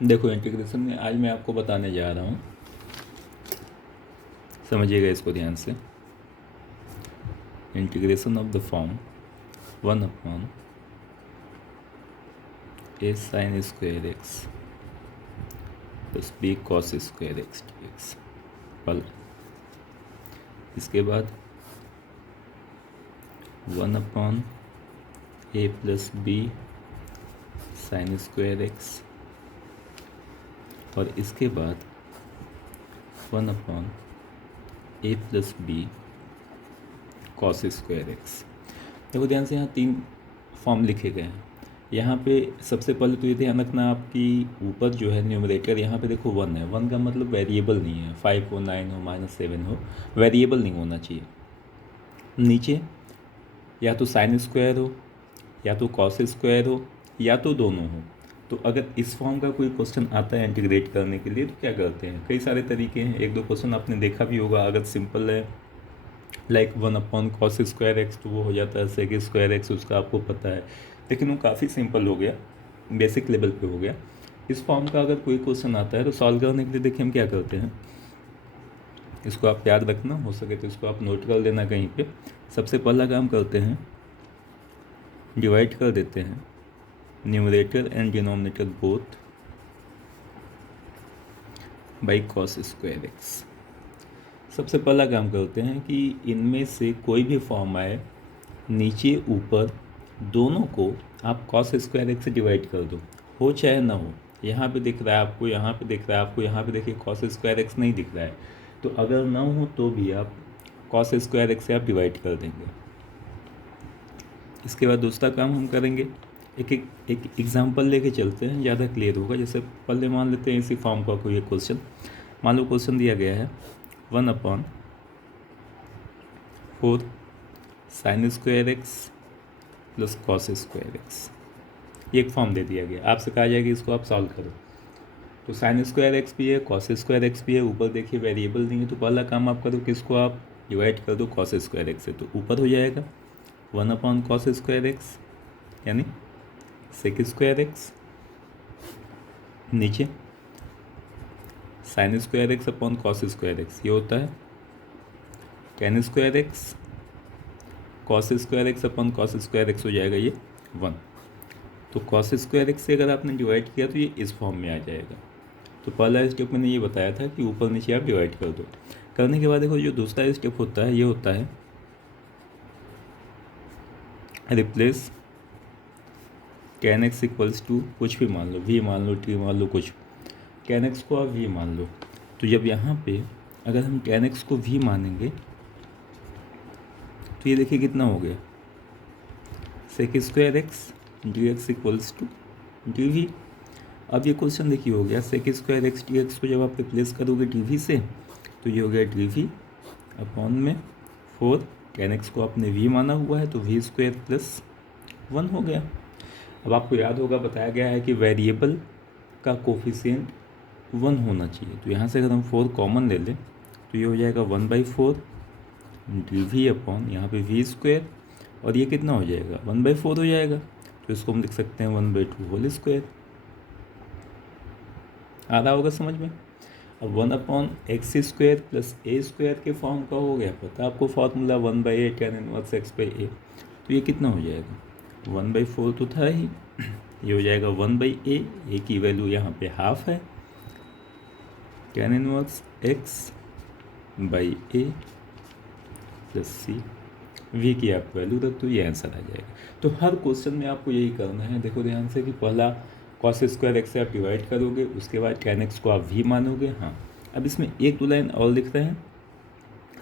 देखो इंटीग्रेशन में आज मैं आपको बताने जा रहा हूँ, समझिएगा इसको ध्यान से। Integration of the form 1/a sin square x plus b cos square x dx पल। इसके बाद 1/a plus b sin square x, और इसके बाद 1/a plus b cos square x. देखो ध्यान से, यहाँ 3 फॉर्म लिखे गए हैं। यहाँ पे सबसे पहले तो ये ध्यान रखना, आपकी ऊपर जो है न्यूमरेटर, यहाँ पे देखो 1 है। 1 का मतलब वेरिएबल नहीं है, 5 हो, 9 हो, -7 हो, वेरिएबल नहीं होना चाहिए। नीचे या तो साइन स्क्वायर हो, या तो कॉस स्क्वायर हो, या तो दोनों हो। तो अगर इस फॉर्म का कोई क्वेश्चन आता है इंटीग्रेट करने के लिए तो क्या करते हैं, कई सारे तरीके हैं। 1-2 क्वेश्चन आपने देखा भी होगा। अगर सिंपल है लाइक 1/cos स्क्वायर एक्स, तो वो हो जाता है सेक स्क्वायर एक्स, उसका आपको पता है। लेकिन वो काफ़ी सिंपल हो गया, बेसिक लेवल पे हो गया। इस फॉर्म का अगर कोई क्वेश्चन आता है तो सॉल्व करने के लिए देखिए हम क्या करते हैं। इसको आप याद रखना, हो सके तो इसको आप नोट कर लेना कहीं पे। सबसे पहला काम करते हैं, डिवाइड कर देते हैं numerator and denominator both by cos square x. सबसे पहला काम करते हैं कि इनमें से कोई भी फॉर्म आए, नीचे ऊपर दोनों को आप कॉस स्क्वायर एक्स से डिवाइड कर दो, हो चाहे ना हो। यहाँ पे दिख रहा है आपको, यहाँ पे दिख रहा है आपको, यहाँ पे देखिए कॉस स्क्वायर एक्स नहीं दिख रहा है, तो अगर ना हो तो भी आप कॉस स्क्वायर एक्स से आप डिवाइड कर देंगे। इसके बाद दूसरा काम हम करेंगे, एक एग्जाम्पल लेके चलते हैं, ज़्यादा क्लियर होगा। जैसे पहले मान लेते हैं इसी फॉर्म का कोई एक क्वेश्चन। मान लो क्वेश्चन दिया गया है 1/4 sign square x plus cos square x. ये एक फॉर्म दे दिया गया, आपसे कहा जाएगा इसको आप सॉल्व करो। तो साइन स्क्वायर एक्स भी है, कॉस स्क्वायर एक्स भी है। ऊपर देखिए वेरिएबल नहीं है, तो पहला काम आप करो, किसको आप डिवाइड कर दो कॉस स्क्वायर एक्स से। तो ऊपर हो जाएगा 1/cos स्क्वायर एक्स यानी सेक स्क्वायर एक्स, नीचे sign square x upon cos square x, ये होता है ten square x, cos square x upon cos square x हो जाएगा ये 1। तो कॉस स्क्वायर एक्स से अगर आपने डिवाइड किया तो ये इस फॉर्म में आ जाएगा। तो पहला स्टेप मैंने ये बताया था कि ऊपर नीचे आप डिवाइड कर दो। करने के बाद देखो जो दूसरा स्टेप होता है, ये होता है replace tan x equals to कुछ भी मान लो, v मान लो, t मान लो, कुछ tan x को आप v मान लो। तो जब यहाँ पे अगर हम tan x को v मानेंगे तो ये देखिए कितना हो गया, sec square x dx equals to dv। अब ये क्वेश्चन देखिए हो गया, सेक स्क्वायर एक्स dx को जब आप रिप्लेस करोगे dv से तो ये हो गया dv अपॉन में 4, tan x को आपने v माना हुआ है तो v स्क्वायर प्लस 1 हो गया। अब आपको याद होगा बताया गया है कि वेरिएबल का कोफिशिएंट 1 होना चाहिए। तो यहाँ से अगर हम 4 कॉमन ले लें तो ये हो जाएगा 1/4 dv अपॉन यहाँ पे v स्क्वायर, और ये कितना हो जाएगा 1/4 हो जाएगा। तो इसको हम लिख सकते हैं 1/2 होल स्क्वायर। आ रहा होगा समझ में। अब 1/x square plus a square के फॉर्म का हो गया पता आपको formula 1/a tan inverse x/a। तो ये कितना हो जाएगा 1/4 तो था ही, ये हो जाएगा 1/a, a की वैल्यू यहाँ पे हाफ है, tan inverse x/a plus c, v की आप वैल्यू रख दो, ये आंसर आ जाएगा। तो हर क्वेश्चन में आपको यही करना है। देखो ध्यान से कि पहला कॉस स्क्वायर एक्स से आप डिवाइड करोगे, उसके बाद tan x को आप v मानोगे। हाँ, अब इसमें 1-2 लाइन और लिख रहे हैं।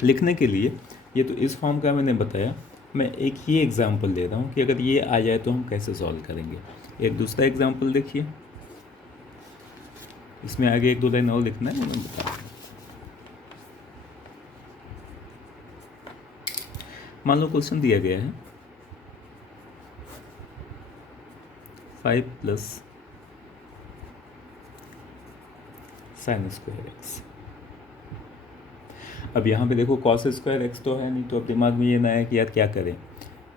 लिखने के लिए ये तो इस फॉर्म का मैंने बताया, मैं एक ही एग्जाम्पल दे रहा हूँ कि अगर ये आ जाए तो हम कैसे सॉल्व करेंगे। एक दूसरा एग्जाम्पल देखिए, इसमें आगे 1-2 लाइन और लिखना है, मैं बता रहा हूँ। मान लो क्वेश्चन दिया गया है 5 प्लस साइन स्क्वायर एक्स। अब यहाँ पे देखो कॉस स्क्वायर एक्स तो है नहीं, तो अब दिमाग में ये ना है कि यार क्या करें।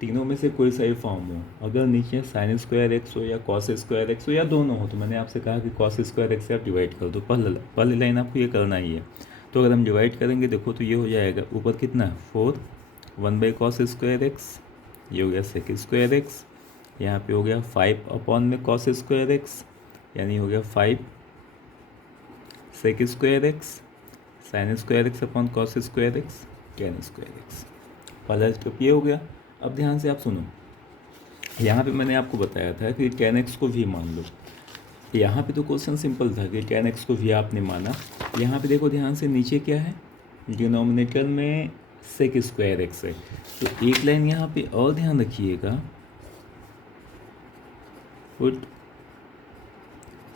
तीनों में से कोई सा ही फॉर्म हो, अगर नीचे साइन स्क्वायर एक्स हो या कॉस स्क्वायर एक्स हो या दोनों हो, तो मैंने आपसे कहा कि कॉस स्क्वायर एक्स से आप डिवाइड कर दो, पहले लाइन आपको ये करना ही है। तो अगर हम डिवाइड करेंगे देखो तो ये हो जाएगा ऊपर कितना 4 1 बाई कॉस स्क्वायर एक्स, ये हो गया सेक स्क्वायर एक्स, यहाँ पे हो गया 5 अपॉन में कॉस स्क्वायर एक्स, यानी हो गया 5 sec square x sine square x upon cos square x tan square x. पहला स्टेप ये हो गया। अब ध्यान से आप सुनो, यहाँ पे मैंने आपको बताया था कि टेन एक्स को भी मान लो। यहाँ पे तो क्वेश्चन सिंपल था कि टेन एक्स को भी आपने माना। यहाँ पे देखो ध्यान से नीचे क्या है, डिनोमिनेटर में सेक स्क्वायर एक्स है, तो एक लाइन यहाँ पे और ध्यान रखिएगा, put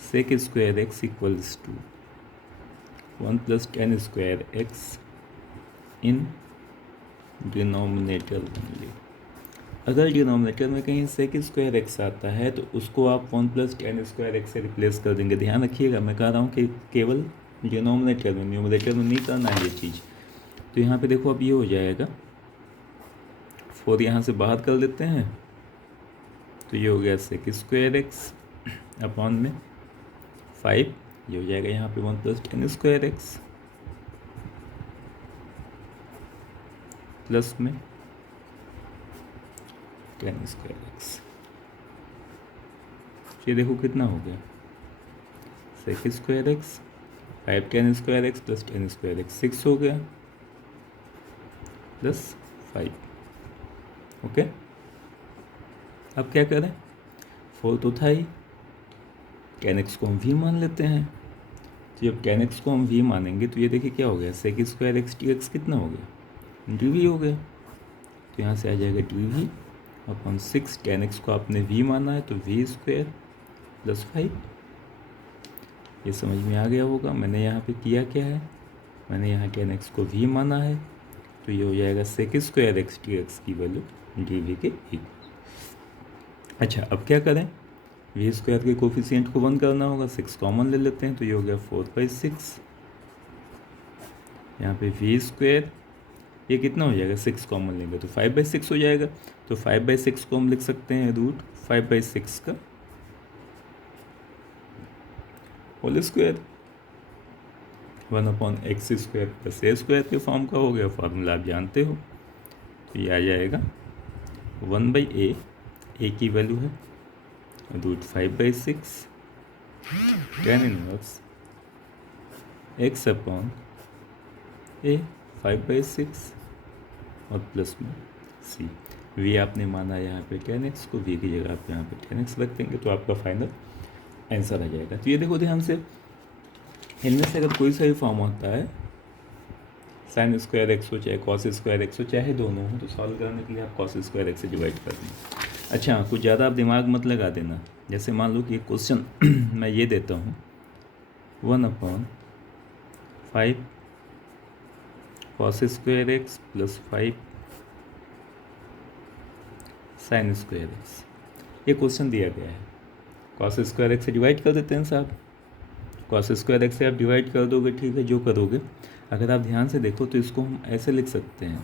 sec square x equals to 1 plus tan square x in denominator only. अगर डिनोमिनेटर में कहीं सेक स्क्वायर एक्स आता है तो उसको आप 1 प्लस टेन स्क्वायर एक्स से रिप्लेस कर देंगे। ध्यान रखिएगा, मैं कह रहा हूँ कि केवल डिनोमिनेटर में, न्यूमरेटर में नहीं करना है ये चीज़। तो यहाँ पे देखो अब ये हो जाएगा 4 यहाँ से बाहर कर लेते हैं, तो ये हो गया सेक स्क्वायर एक्स अपॉन में 5, ये हो जाएगा यहाँ पे 1 plus tan square x plus में टेन स्क्वायर एक्स। ये देखो कितना हो गया, sec square x 5 tan square x plus tan square x 6 हो गया प्लस 5। ओके, अब क्या करें, 4 तो था ही, टेन एक्स को हम v मान लेते हैं। तो जब टेन एक्स को हम v मानेंगे तो ये देखिए क्या हो गया, sec square x t x कितना हो गया, डी हो गया। तो यहाँ से आ जाएगा डी अपॉन 6, टेन एक्स को आपने v माना है तो v स्क्वायर प्लस 5। ये समझ में आ गया होगा। मैंने यहाँ पे किया क्या है, मैंने यहाँ टेन एक्स को v माना है, तो ये हो जाएगा sec square x t x की वैल्यू डी के इक्वल। अच्छा, अब क्या करें, वी स्क्वायर के कोफिशिएंट को 1 करना होगा, 6 कॉमन ले लेते हैं, तो ये हो गया 4/6। यहाँ पे वी स्क्वायर ये कितना हो जाएगा, 6 कॉमन लेंगे तो 5/6 हो जाएगा। तो 5/6 को हम लिख सकते हैं रूट 5/6 का होल स्क्वायर, 1/x² प्लस ए स्क्वायर के फॉर्म का हो गया, फार्मूला आप जानते हो। तो ये आ जाएगा 1/a, ए की वैल्यू है root 5/6 tan inverse x upon A 5/6 और प्लस में c। v आपने माना यहाँ पे tan x को, v की जगह आप यहाँ पे tan x रख देंगे तो आपका फाइनल आंसर आ जाएगा। तो ये देखो ध्यान से, इनमें से अगर कोई सा भी फॉर्म होता है, साइन स्क्वायर एक्स हो चाहे कॉस स्क्वायर एक्स हो चाहे दोनों हो, तो सॉल्व करने के लिए आप कॉस स्क्वायर एक्स से डिवाइड कर देंगे। अच्छा, कुछ ज़्यादा आप दिमाग मत लगा देना। जैसे मान लो कि क्वेश्चन मैं ये देता हूँ 1/5 cos square x plus 5 sign square x, ये क्वेश्चन दिया गया है। कॉस स्क्वायर एक्स से डिवाइड कर देते हैं साहब, कॉस स्क्वायर एक्स से आप डिवाइड कर दोगे, ठीक है, जो करोगे। अगर आप ध्यान से देखो तो इसको हम ऐसे लिख सकते हैं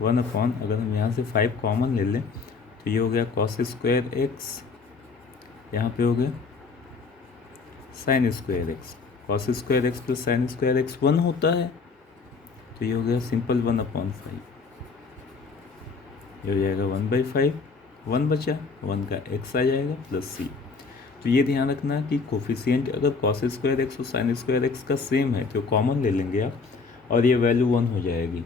1 अगर हम यहाँ से 5 कॉमन ले लें तो ये हो गया कॉस स्क्वायर एक्स, यहाँ पे हो गया sign square x. Cos square x plus sign square x 1 होता है, तो ये हो गया सिंपल 1/5, ये हो जाएगा 1/5, 1 बचा, 1 का x आ जाएगा प्लस c। तो ये ध्यान रखना कि कोफिशिएंट अगर कॉस स्क्वायर एक्स और साइन स्क्वायर एक्स का सेम है तो कॉमन ले लेंगे आप और ये वैल्यू 1 हो जाएगी।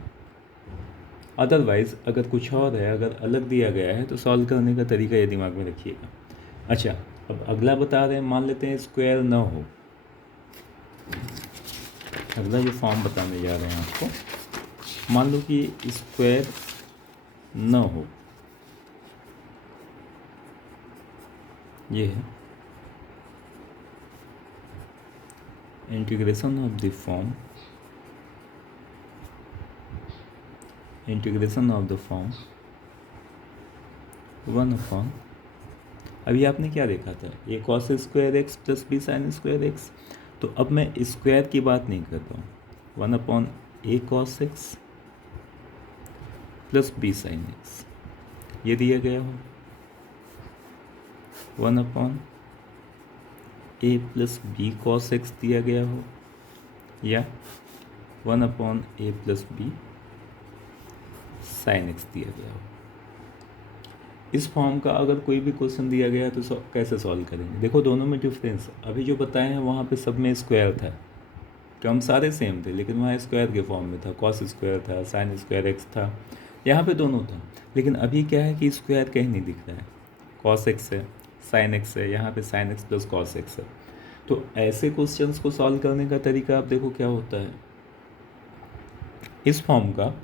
अदरवाइज़ अगर कुछ और है, अगर अलग दिया गया है तो सॉल्व करने का तरीका ये दिमाग में रखिएगा। अच्छा, अब अगला बता रहे हैं, मान लेते हैं स्क्वायर ना हो। अगला जो फॉर्म बताने जा रहे हैं आपको, मान लो कि स्क्वायर ना हो, ये है integration of the form, integration of the form 1/, अभी आपने क्या देखा था, A cos square x plus B sine square X. तो अब मैं स्क्वायर की बात नहीं करता हूँ, 1/a cos x plus B sine x. ये दिया गया हो, 1/a plus b cos x दिया गया हो, या 1/a plus B sine x दिया गया हो। इस फॉर्म का अगर कोई भी क्वेश्चन दिया गया है तो कैसे सॉल्व करेंगे? देखो दोनों में डिफरेंस, अभी जो बताए हैं वहाँ पे सब में स्क्वायर था, टर्म सारे सेम थे, लेकिन वहाँ स्क्वायर के फॉर्म में था, कॉस स्क्वायर था, साइन स्क्वायर एक्स था, यहाँ पे दोनों था। लेकिन अभी क्या है कि स्क्वायर कहीं नहीं दिख रहा है, कॉस एक्स है, साइन एक्स है, यहाँ पे sine x plus cos x है। तो ऐसे क्वेश्चंस को सॉल्व करने का तरीका आप देखो क्या होता है। इस फॉर्म का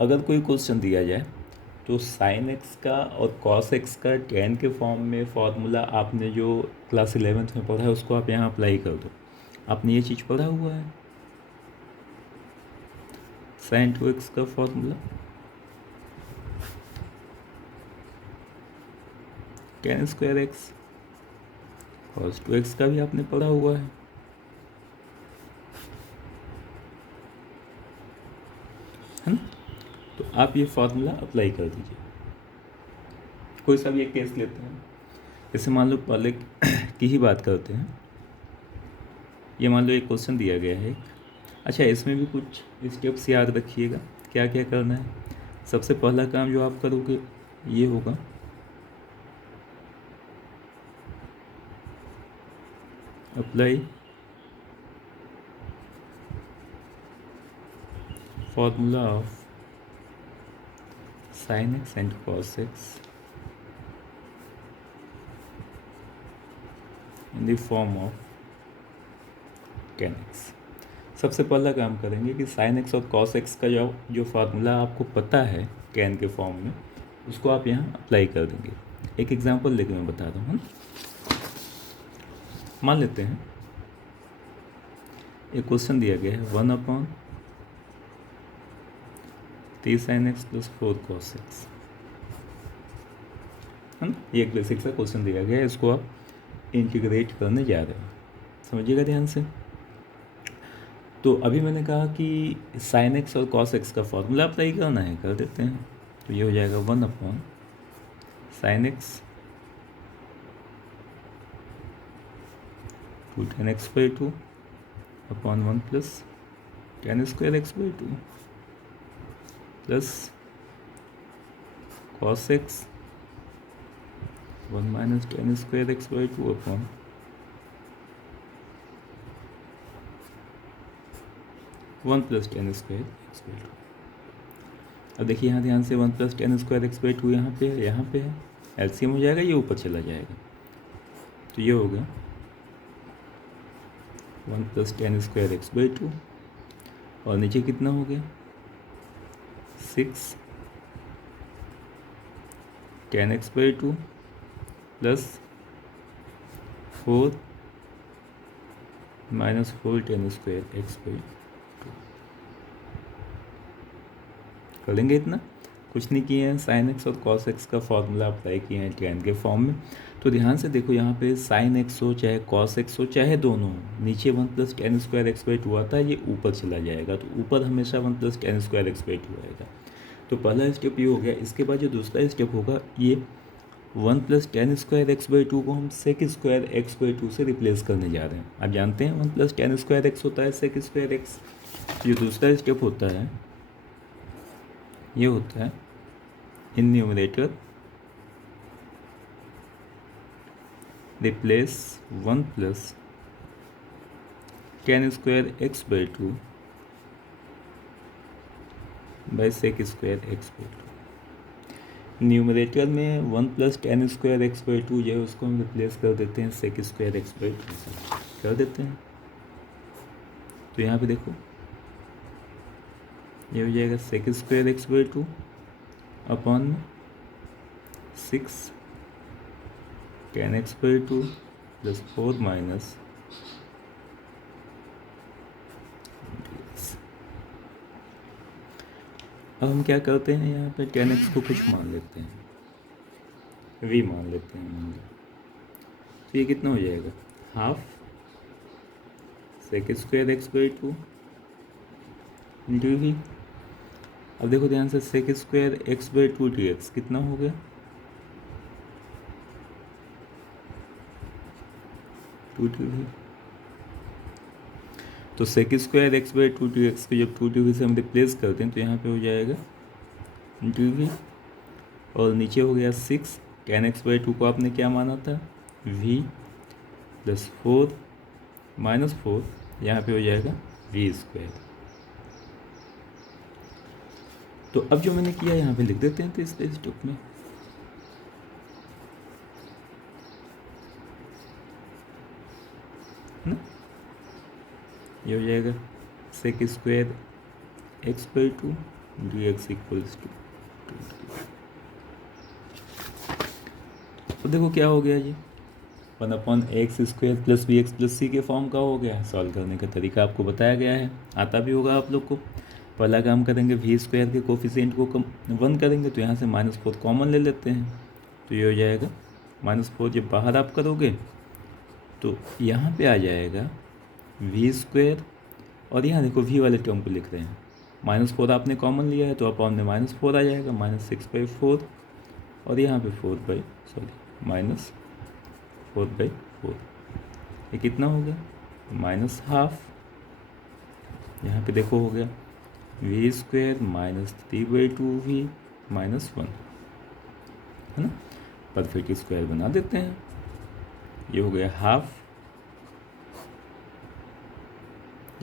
अगर कोई क्वेश्चन दिया जाए तो साइन एक्स का और कॉस एक्स का टेन के फॉर्म में फॉर्मूला आपने जो क्लास 11th में पढ़ा है उसको आप यहाँ अप्लाई कर दो। आपने ये चीज़ पढ़ा हुआ है, साइन 2x का formula, ten square x, cos 2x का भी आपने पढ़ा हुआ है ना? तो आप ये फॉर्मूला अप्लाई कर दीजिए। कोई सा भी एक केस लेते हैं, जैसे मान लो पहले की ही बात करते हैं। ये मान लो एक क्वेश्चन दिया गया है। अच्छा, इसमें भी कुछ स्टेप्स याद रखिएगा, क्या क्या करना है। सबसे पहला काम जो आप करोगे ये होगा, apply formula of sine x and cos x in the form of ten x. सबसे पहला काम करेंगे कि साइन एक्स और कॉस एक्स का जो फार्मूला आपको पता है टेन के फॉर्म में, उसको आप यहाँ अप्लाई कर देंगे। एक एग्जांपल लेके मैं बता रहा हूँ। मान लेते हैं एक क्वेश्चन दिया गया है 1/3 sine x plus 4 cos x, है ना? ये एक बेसिक सा क्वेश्चन दिया गया है, इसको आप इंटीग्रेट करने जा रहे हैं, समझिएगा ध्यान से। तो अभी मैंने कहा कि साइन एक्स और कॉस एक्स का फॉर्मूला अप्लाई करना है, कर देते हैं। तो ये हो जाएगा 1/sin x two tan x by two upon 1 plus tan square x by two plus cos x 1 minus tan square x by two upon 1 plus tan square x by two. अब देखिए यहाँ ध्यान से 1 plus tan square x by two यहाँ पे है, यहाँ पे है, एलसीएम हो जाएगा, ये ऊपर चला जाएगा। तो ये होगा 1 plus tan square x by to, और नीचे कितना हो गया 6 tan x by two plus 4 minus 4 ten square x by to. कर लेंगे इतना, कुछ नहीं किए हैं। साइन एक्स और कॉस एक्स का फॉर्मूला अप्लाई किए हैं टेन के फॉर्म में। तो ध्यान से देखो, यहाँ पे साइन एक्स हो चाहे कॉस एक्स हो चाहे दोनों, नीचे 1 plus tan square x by to आता है, ये ऊपर चला जाएगा। तो ऊपर हमेशा 1 plus tan square x by to आएगा। तो पहला स्टेप ये हो गया। इसके बाद जो दूसरा स्टेप होगा, ये 1 plus tan square x by two को हम sec square x by two से रिप्लेस करने जा रहे हैं। आप जानते हैं 1 प्लस टेन स्क्वायर एक्स होता है सेक स्क्वायर एक्स। जो दूसरा स्टेप होता है ये होता है in numerator replace 1 plus tan square x by two by sec square x by two. Numerator में 1 plus tan square x by two जो है उसको हम रिप्लेस कर देते हैं sec square x by two से, कर देते हैं। तो यहाँ पे देखो ये हो जाएगा sec square x by two upon 6 tan x by two plus 4 minus. अब हम क्या करते हैं, यहाँ पे टेन एक्स को कुछ मान लेते हैं, वी मान लेते हैं मान लो। तो ये कितना हो जाएगा, half sec square x by two into v. अब देखो ध्यान से, sec square x by two d x कितना हो गया 2 तो सेक स्क्वायर एक्स बाई 2 को जब 2 से हम रिप्लेस करते हैं तो यहाँ पे हो जाएगा 2v और नीचे हो गया 6 tan x बाई 2 को आपने क्या माना था v प्लस 4 माइनस 4 यहाँ पे हो जाएगा v स्क्वायर। तो अब जो मैंने किया यहाँ पे लिख देते हैं तो इस स्टॉक में ना ये हो जाएगा sec square x by 2 D X equals to 2। तो देखो क्या हो गया जी 1/x² plus B X plus C के फॉर्म का हो गया। सॉल्व करने का तरीका आपको बताया गया है, आता भी होगा आप लोग को। पहला काम करेंगे v स्क्वायर के कोफिशिएंट को 1 करेंगे तो यहाँ से -4 कॉमन ले लेते हैं तो ये हो जाएगा -4। जब बाहर आप करोगे तो यहाँ पे आ जाएगा v स्क्वायर और यहाँ देखो v वाले टर्म को लिख रहे हैं -4 आपने कॉमन लिया है तो अपॉन में -4 आ जाएगा -6/4 और यहाँ पे -4/4 ये कितना हो गया -12। यहाँ पे देखो हो गया v स्क्वायर -3/2v -1 है ना। परफेक्ट स्क्वायर बना देते हैं, ये हो गया हाफ।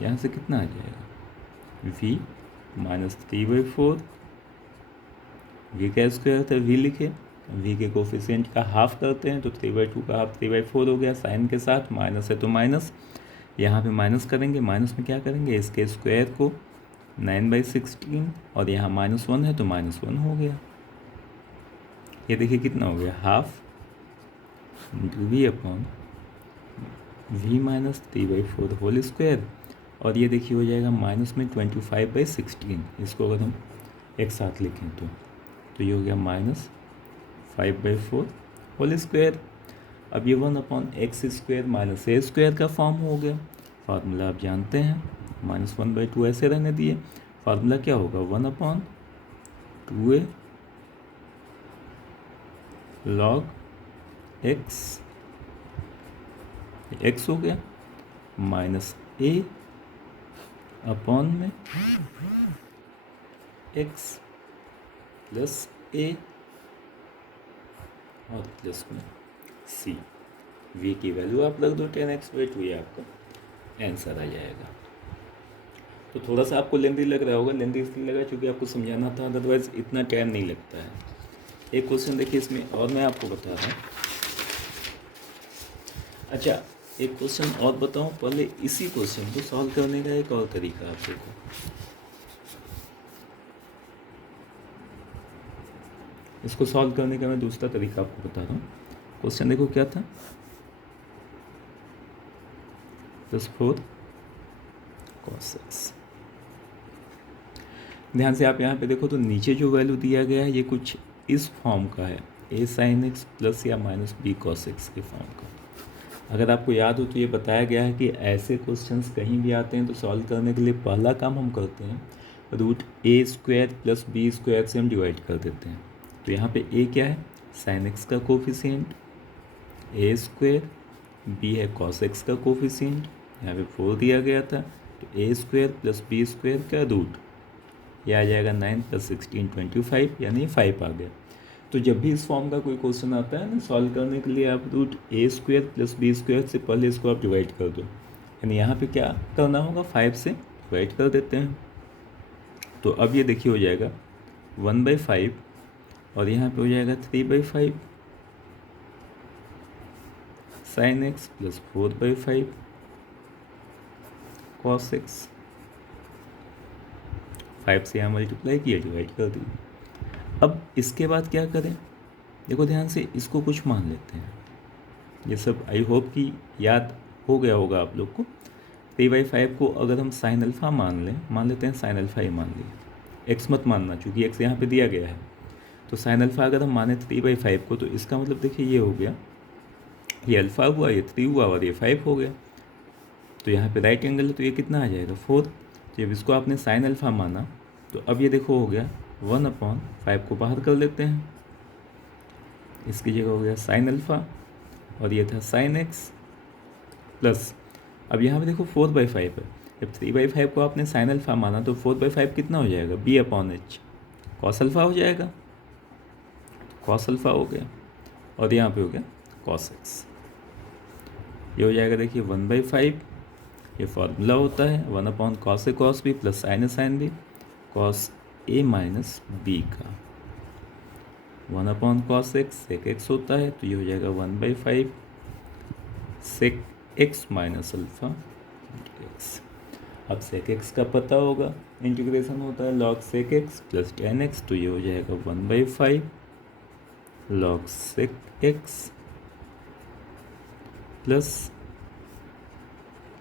यहाँ से कितना आ जाएगा v -3/4 v का स्क्वायर था v लिखे, v के कोफिशिएंट का हाफ करते हैं तो 3/2 का हाफ 3/4 हो गया। साइन के साथ माइनस है तो माइनस, यहाँ पे माइनस करेंगे, माइनस में क्या करेंगे इसके स्क्वायर को 9/16 और यहाँ -1 है तो -1 हो गया। ये देखिए कितना हो गया half v upon v -3/4 whole square और ये देखिए हो जाएगा माइनस में 25/16। इसको अगर हम एक साथ लिखें तो ये हो गया -5/4 होल स्क्वायर। अब ये 1/x² माइनस a स्क्वायर का फॉर्म हो गया। फार्मूला आप जानते हैं, -1/2 ऐसे रहने दिए। फार्मूला क्या होगा 1/2a log x, x हो गया माइनस a अपॉन में x प्लस a और प्लस में c। v की वैल्यू आप रख दो 10x/2, ये आपका आंसर आ जाएगा। तो थोड़ा सा आपको लेंदी लग रहा होगा, लेंदी इसलिए लगा क्योंकि आपको समझाना था, अदरवाइज इतना टाइम नहीं लगता है। एक क्वेश्चन देखिए इसमें और मैं आपको बता रहा हूँ। अच्छा एक क्वेश्चन और बताऊँ, पहले इसी क्वेश्चन को सॉल्व करने का एक और तरीका आप देखो। इसको सॉल्व करने का मैं दूसरा तरीका आपको बता रहा हूँ। क्वेश्चन देखो क्या था, +4 cos x। ध्यान से आप यहाँ पे देखो तो नीचे जो वैल्यू दिया गया है ये कुछ इस फॉर्म का है, a sin x प्लस या माइनस b cos x के फॉर्म का। अगर आपको याद हो तो ये बताया गया है कि ऐसे क्वेश्चंस कहीं भी आते हैं तो सॉल्व करने के लिए पहला काम हम करते हैं √a² प्लस b² से हम डिवाइड कर देते हैं। तो यहाँ पे a क्या है sin x का कोफिशिएंट, a², b है cos x का कोफिशिएंट, यहाँ पे 4 दिया गया था तो a² प्लस b² का रूट, यह आ जाएगा 9 + 16 25 यानी 5 आ गया। तो जब भी इस फॉर्म का कोई क्वेश्चन आता है ना, सॉल्व करने के लिए आप √a² प्लस b² से पहले इसको आप डिवाइड कर दो, यानी यहाँ पे क्या करना होगा 5 से डिवाइड कर देते हैं। तो अब ये देखिए हो जाएगा 1/5 और यहाँ पे हो जाएगा 3/5 sin x plus 4/5 cos x। 5 से यहाँ मल्टीप्लाई किया, डिवाइड कर दिया। अब इसके बाद क्या करें, देखो ध्यान से इसको कुछ मान लेते हैं। ये सब आई होप कि याद हो गया होगा आप लोग को। 3/5 को अगर हम sin अल्फ़ा मान लेते हैं sin अल्फ़ा ही मान लिए, x मत मानना क्योंकि x यहाँ पे दिया गया है। तो sin अल्फ़ा अगर हम माने 3/5 को तो इसका मतलब देखिए ये हो गया, ये अल्फ़ा हुआ, ये 3 हुआ और ये 5 हो गया। तो यहाँ पे राइट एंगल है तो ये कितना आ जाएगा 4। जब इसको आपने sin अल्फ़ा माना तो अब ये देखो हो गया 1/5 को बाहर कर लेते हैं, इसकी जगह हो गया sin अल्फ़ा और ये था sin x प्लस अब यहाँ पे देखो 4/5 है, जब 3/5 को आपने साइन अल्फा माना तो 4/5 कितना हो जाएगा, b/h कॉस अल्फा हो जाएगा, कॉस अल्फा हो गया, और यहाँ पे हो गया कॉस एक्स। ये हो जाएगा देखिए 1/5, ये फॉर्मूला होता है 1/cos A cos B plus sine A sine B cos A minus B का 1/cos x sec x होता है, तो ये हो जाएगा 1/5 sec x minus alpha x। अब sec x का पता होगा, इंटीग्रेशन होता है log sec x plus tan x, तो ये हो जाएगा 1/5 log sec x plus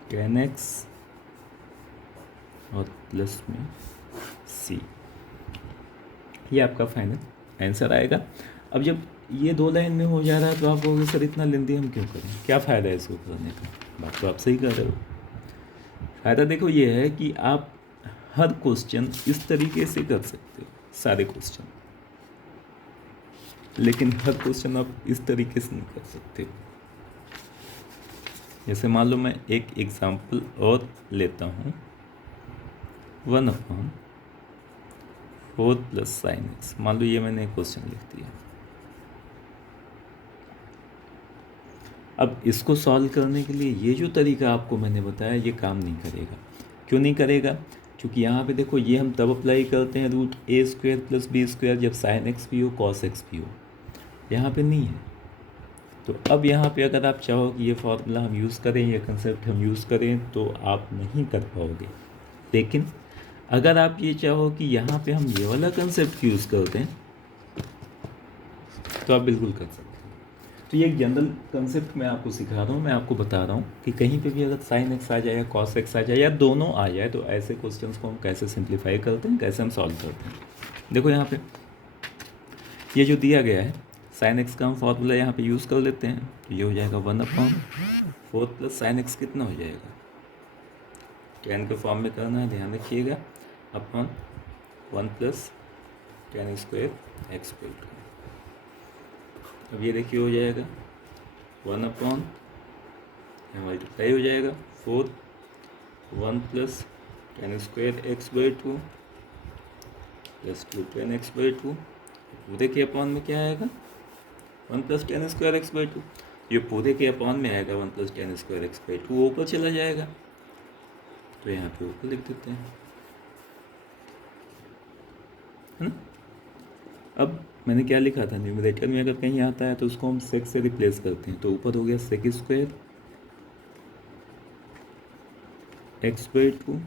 tan x और प्लस में c। ये आपका फाइनल आंसर आएगा। अब जब ये दो लाइन में हो जा रहा है तो आप कहोगे सर इतना लेंदी हम क्यों करें, क्या फ़ायदा है इसको करने का। बात तो आप सही कर रहे हो। फ़ायदा देखो ये है कि आप हर क्वेश्चन इस तरीके से कर सकते हो, सारे क्वेश्चन, लेकिन हर क्वेश्चन आप इस तरीके से नहीं कर सकते हो। जैसे मान लो मैं एक एग्जाम्पल और लेता हूँ, 1/4 प्लस साइन एक्स, मान लो ये मैंने एक क्वेश्चन लिख दिया। अब इसको सॉल्व करने के लिए ये जो तरीका आपको मैंने बताया ये काम नहीं करेगा। क्यों नहीं करेगा, क्योंकि यहाँ पे देखो ये हम तब अप्लाई करते हैं √a² प्लस b² जब साइन एक्स भी हो कॉस एक्स भी हो, यहाँ पे नहीं है। तो अब यहाँ पे अगर आप चाहो कि ये फार्मूला हम यूज़ करें, ये कंसेप्ट हम यूज़ करें, तो आप नहीं कर पाओगे। लेकिन अगर आप ये चाहो कि यहाँ पे हम ये वाला कंसेप्ट यूज़ करते हैं तो आप बिल्कुल कर सकते हैं। तो ये एक जनरल कंसेप्ट मैं आपको सिखा रहा हूँ, मैं आपको बता रहा हूँ कि कहीं पे भी अगर साइन एक्स आ जाए या कॉस एक्स आ जाए या दोनों आ जाए तो ऐसे क्वेश्चंस को हम कैसे सिंप्लीफाई करते हैं, कैसे हम सॉल्व करते हैं। देखो यहाँ पे ये जो दिया गया है साइन एक्स का हम फॉर्मूला यहाँ पे यूज़ कर लेते हैं, तो ये हो जाएगा 1/4 प्लस साइन एक्स कितना हो जाएगा, tan के फॉर्म में करना है ध्यान रखिएगा, अपॉन 1 प्लस tan² x²। अब ये देखिए हो जाएगा 1/, मल्टीप्लाई हो जाएगा 4 1 plus tan² x/2 plus 2 tan x/2। पूरे के अपॉन में क्या आएगा 1 प्लस tan² x/2, ये पूरे के अपॉन में आएगा 1 प्लस tan² x/2, वो ऊपर चला जाएगा, तो यहाँ पे ऊपर लिख देते हैं, है ना। अब मैंने क्या लिखा था, न्यूमरेटर में अगर कहीं आता है तो उसको हम सेक से रिप्लेस करते हैं, तो ऊपर हो गया sec² x/2,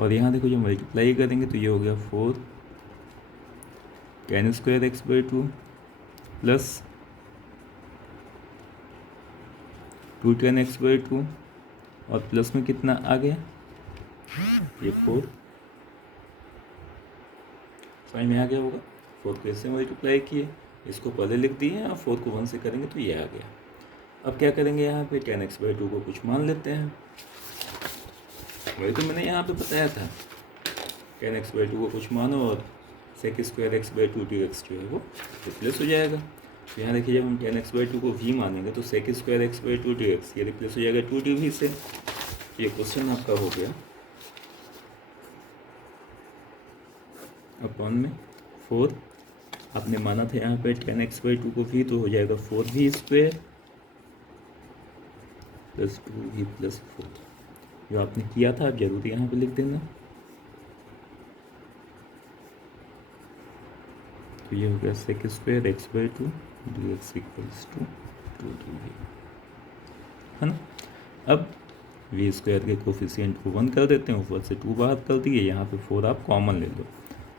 और यहाँ देखो जो मल्टीप्लाई करेंगे तो ये हो गया 4 tan² x/2 plus 2 tan x/2, और प्लस में कितना आ गया ये 4, समझ में आ गया होगा। 4 को इससे मल्टीप्लाई किए, इसको पहले लिख दिए और 4 को 1 से करेंगे तो ये आ गया। अब क्या करेंगे, यहाँ पे tan x/2 को कुछ मान लेते हैं, वही तो मैंने यहाँ पे बताया था, tan x/2 को कुछ मानो और sec² x/2 dx जो है वो रिप्लेस हो जाएगा। तो यहाँ देखिए जब हम tan x/2 को v मानेंगे तो sec² x/2 dx ये रिप्लेस हो जाएगा 2dv से। ये क्वेश्चन आपका हो गया अपॉन में 4, आपने माना था यहाँ पे tan x/2 को v, तो हो जाएगा 4v² प्लस 2v प्लस 4, जो आपने किया था आप जरूर यहाँ पे लिख देना। तो ये हो गया sec² x/2 dx equals to 2dv, है ना। अब v² के कोफिशिएंट को 1 कर देते हैं, ऊपर से 2 बाहर कर दिए, यहाँ पे 4 आप कॉमन ले लो।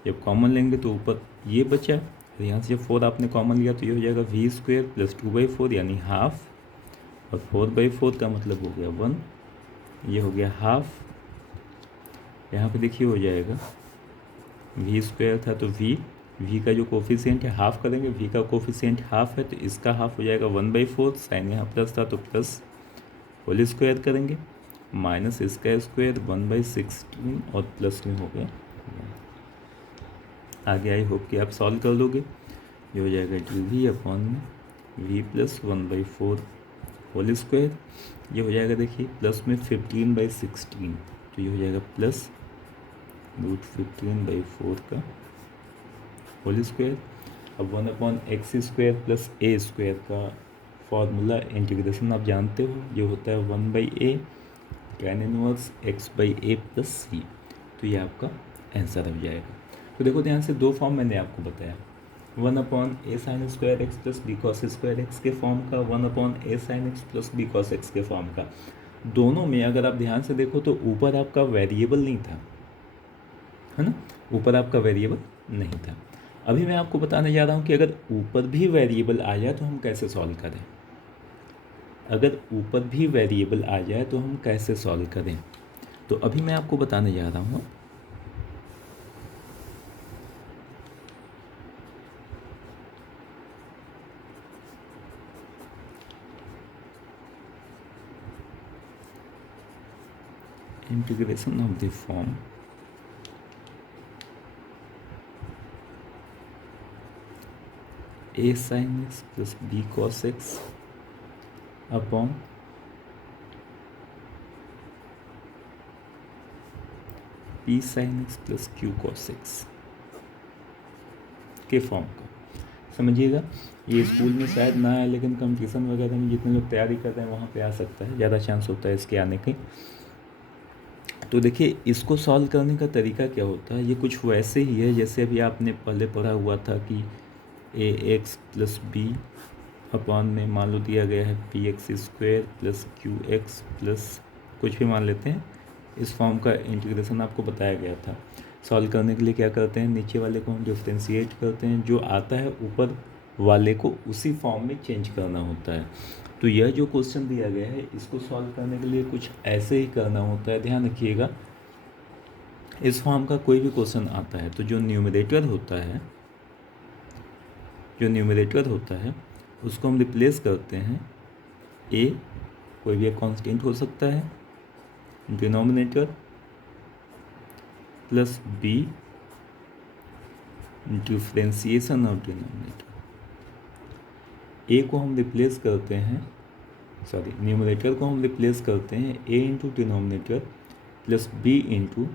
जब कॉमन लेंगे तो ऊपर ये बचा, और यहाँ से जब 4 आपने कॉमन लिया तो ये हो जाएगा v² प्लस 2/4 यानी हाफ, और 4/4 का मतलब हो गया 1, ये हो गया हाफ। यहाँ पे देखिए हो जाएगा v² था तो v का जो कोफिशिएंट है हाफ करेंगे, v का कोफिशिएंट हाफ है तो इसका हाफ हो जाएगा 1/4, साइन यहाँ प्लस था तो प्लस होल स्क्वायर करेंगे, माइनस इसका स्क्वायर 1/16 और प्लस में हो गया 1। आगे आई होप कि आप सॉल्व कर लोगे। ये हो जाएगा dv upon v plus 1/4 whole square, ये हो जाएगा देखिए प्लस में 15/16, तो ये हो जाएगा प्लस √15/4 का होल स्क्वायर। अब 1/x² प्लस a² का फॉर्मूला इंटीग्रेशन आप जानते हो, ये होता है 1/a tan inverse x/a plus c, तो ये आपका आंसर हो जाएगा। तो देखो ध्यान से, दो फॉर्म मैंने आपको बताया, 1/a sin square x plus b cos square x के फॉर्म का, 1/a sin x plus b cos x के फॉर्म का। दोनों में अगर आप ध्यान से देखो तो ऊपर आपका वेरिएबल नहीं था, है ना, ऊपर आपका वेरिएबल नहीं था। अभी मैं आपको बताने जा रहा हूँ कि अगर ऊपर भी वेरिएबल आ जाए तो हम कैसे सॉल्व करें। अगर ऊपर भी वेरिएबल आ जाए तो हम कैसे सॉल्व करें, तो अभी मैं आपको बताने जा रहा हूँ। Integration of the form a sin x plus b cos x upon p sin x plus q cos x के फॉर्म का। समझिएगा, ये स्कूल में शायद ना आए, लेकिन कंपटीशन वगैरह में जितने लोग तैयारी कर रहे हैं वहाँ पे आ सकता है, ज़्यादा चांस होता है इसके आने के। तो देखिए, इसको सॉल्व करने का तरीका क्या होता है, ये कुछ वैसे ही है जैसे अभी आपने पहले पढ़ा हुआ था कि ax प्लस बी अपॉन में मान लो दिया गया है px² प्लस qx प्लस कुछ भी मान लेते हैं, इस फॉर्म का इंटीग्रेशन आपको बताया गया था। सॉल्व करने के लिए क्या करते हैं, नीचे वाले को हम डिफ्रेंशिएट करते हैं, जो आता है ऊपर वाले को उसी फॉर्म में चेंज करना होता है। तो यह जो क्वेश्चन दिया गया है इसको सॉल्व करने के लिए कुछ ऐसे ही करना होता है। ध्यान रखिएगा, इस फॉर्म का कोई भी क्वेश्चन आता है तो जो न्यूमरेटर होता है उसको हम रिप्लेस करते हैं, a कोई भी एक कांस्टेंट हो सकता है, denominator plus b differentiation of denominator. a को हम रिप्लेस करते हैं, न्यूमरेटर को हम रिप्लेस करते हैं a into denominator plus b into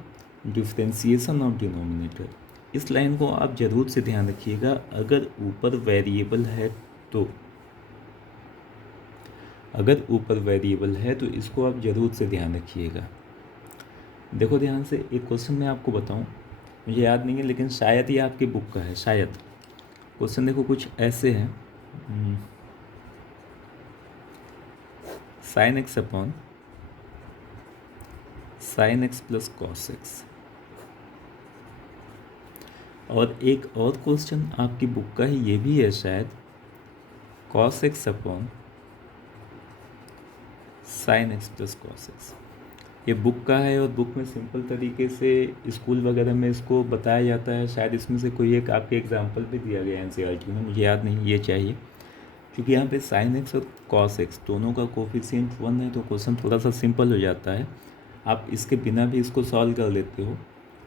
differentiation of denominator. इस लाइन को आप ज़रूर से ध्यान रखिएगा, अगर ऊपर वेरिएबल है तो इसको आप ज़रूर से ध्यान रखिएगा। देखो ध्यान से, एक क्वेश्चन मैं आपको बताऊं, मुझे याद नहीं है लेकिन शायद ये आपकी बुक का है, शायद। क्वेश्चन देखो कुछ ऐसे है, sin x upon sin x plus cos x। और एक और क्वेश्चन आपकी बुक का ही, ये भी है शायद, cos x upon sin x plus cos x। ये बुक का है और बुक में सिंपल तरीके से स्कूल वगैरह में इसको बताया जाता है। शायद इसमें से कोई एक आपके एग्जाम्पल भी दिया गया है NCERT में, मुझे याद नहीं, ये चाहिए, क्योंकि यहाँ पे sin x और cos x दोनों का कोफिशिएंट 1 है तो क्वेश्चन थोड़ा सा सिंपल हो जाता है। आप इसके बिना भी इसको सॉल्व कर लेते हो।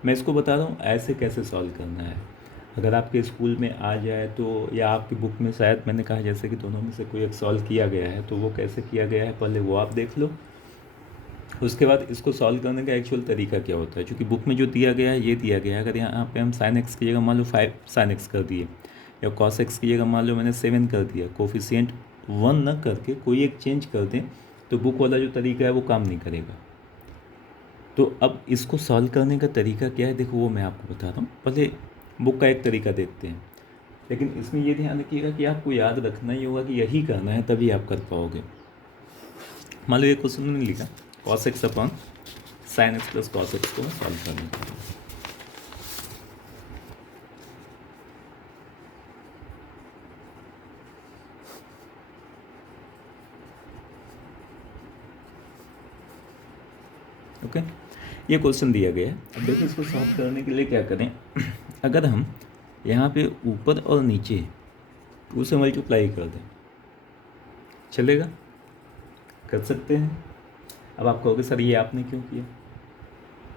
मैं इसको बता रहा हूँ ऐसे कैसे सॉल्व करना है। अगर आपके स्कूल में आ जाए तो, या आपकी बुक में शायद मैंने कहा जैसे कि दोनों में से कोई एक सॉल्व किया गया है, तो वो कैसे किया गया है पहले वो आप देख लो। उसके बाद इसको सॉल्व करने का एक्चुअल तरीका क्या होता है, क्योंकि बुक में जो दिया गया है ये दिया गया है। अगर यहाँ पे हम sin x की जगह मान लो 5 sin x कर दिए, या cos x की जगह मान लो मैंने 7 कर दिया, कोफिशिएंट 1 न करके कोई एक चेंज कर दें, तो बुक वाला जो तरीका है वो काम नहीं करेगा। तो अब इसको सॉल्व करने का तरीका क्या है, देखो वो मैं आपको बता रहा हूँ। पहले बुक का एक तरीका देखते हैं, लेकिन इसमें ये ध्यान रखिएगा कि आपको याद रखना ही होगा कि यही करना है, तभी आप कर पाओगे। मान लो ये क्वेश्चन मैंने लिखा cos x upon sin x plus cos x को सॉल्व करने के लिए। ओके, ये क्वेश्चन दिया गया है। अब देखो इसको सॉल्व करने के लिए क्या करें। अगर हम यहाँ पे ऊपर और नीचे 2 से मल्टीप्लाई कर दें, चलेगा, कर सकते हैं। अब आप कहोगे सर ये आपने क्यों किया,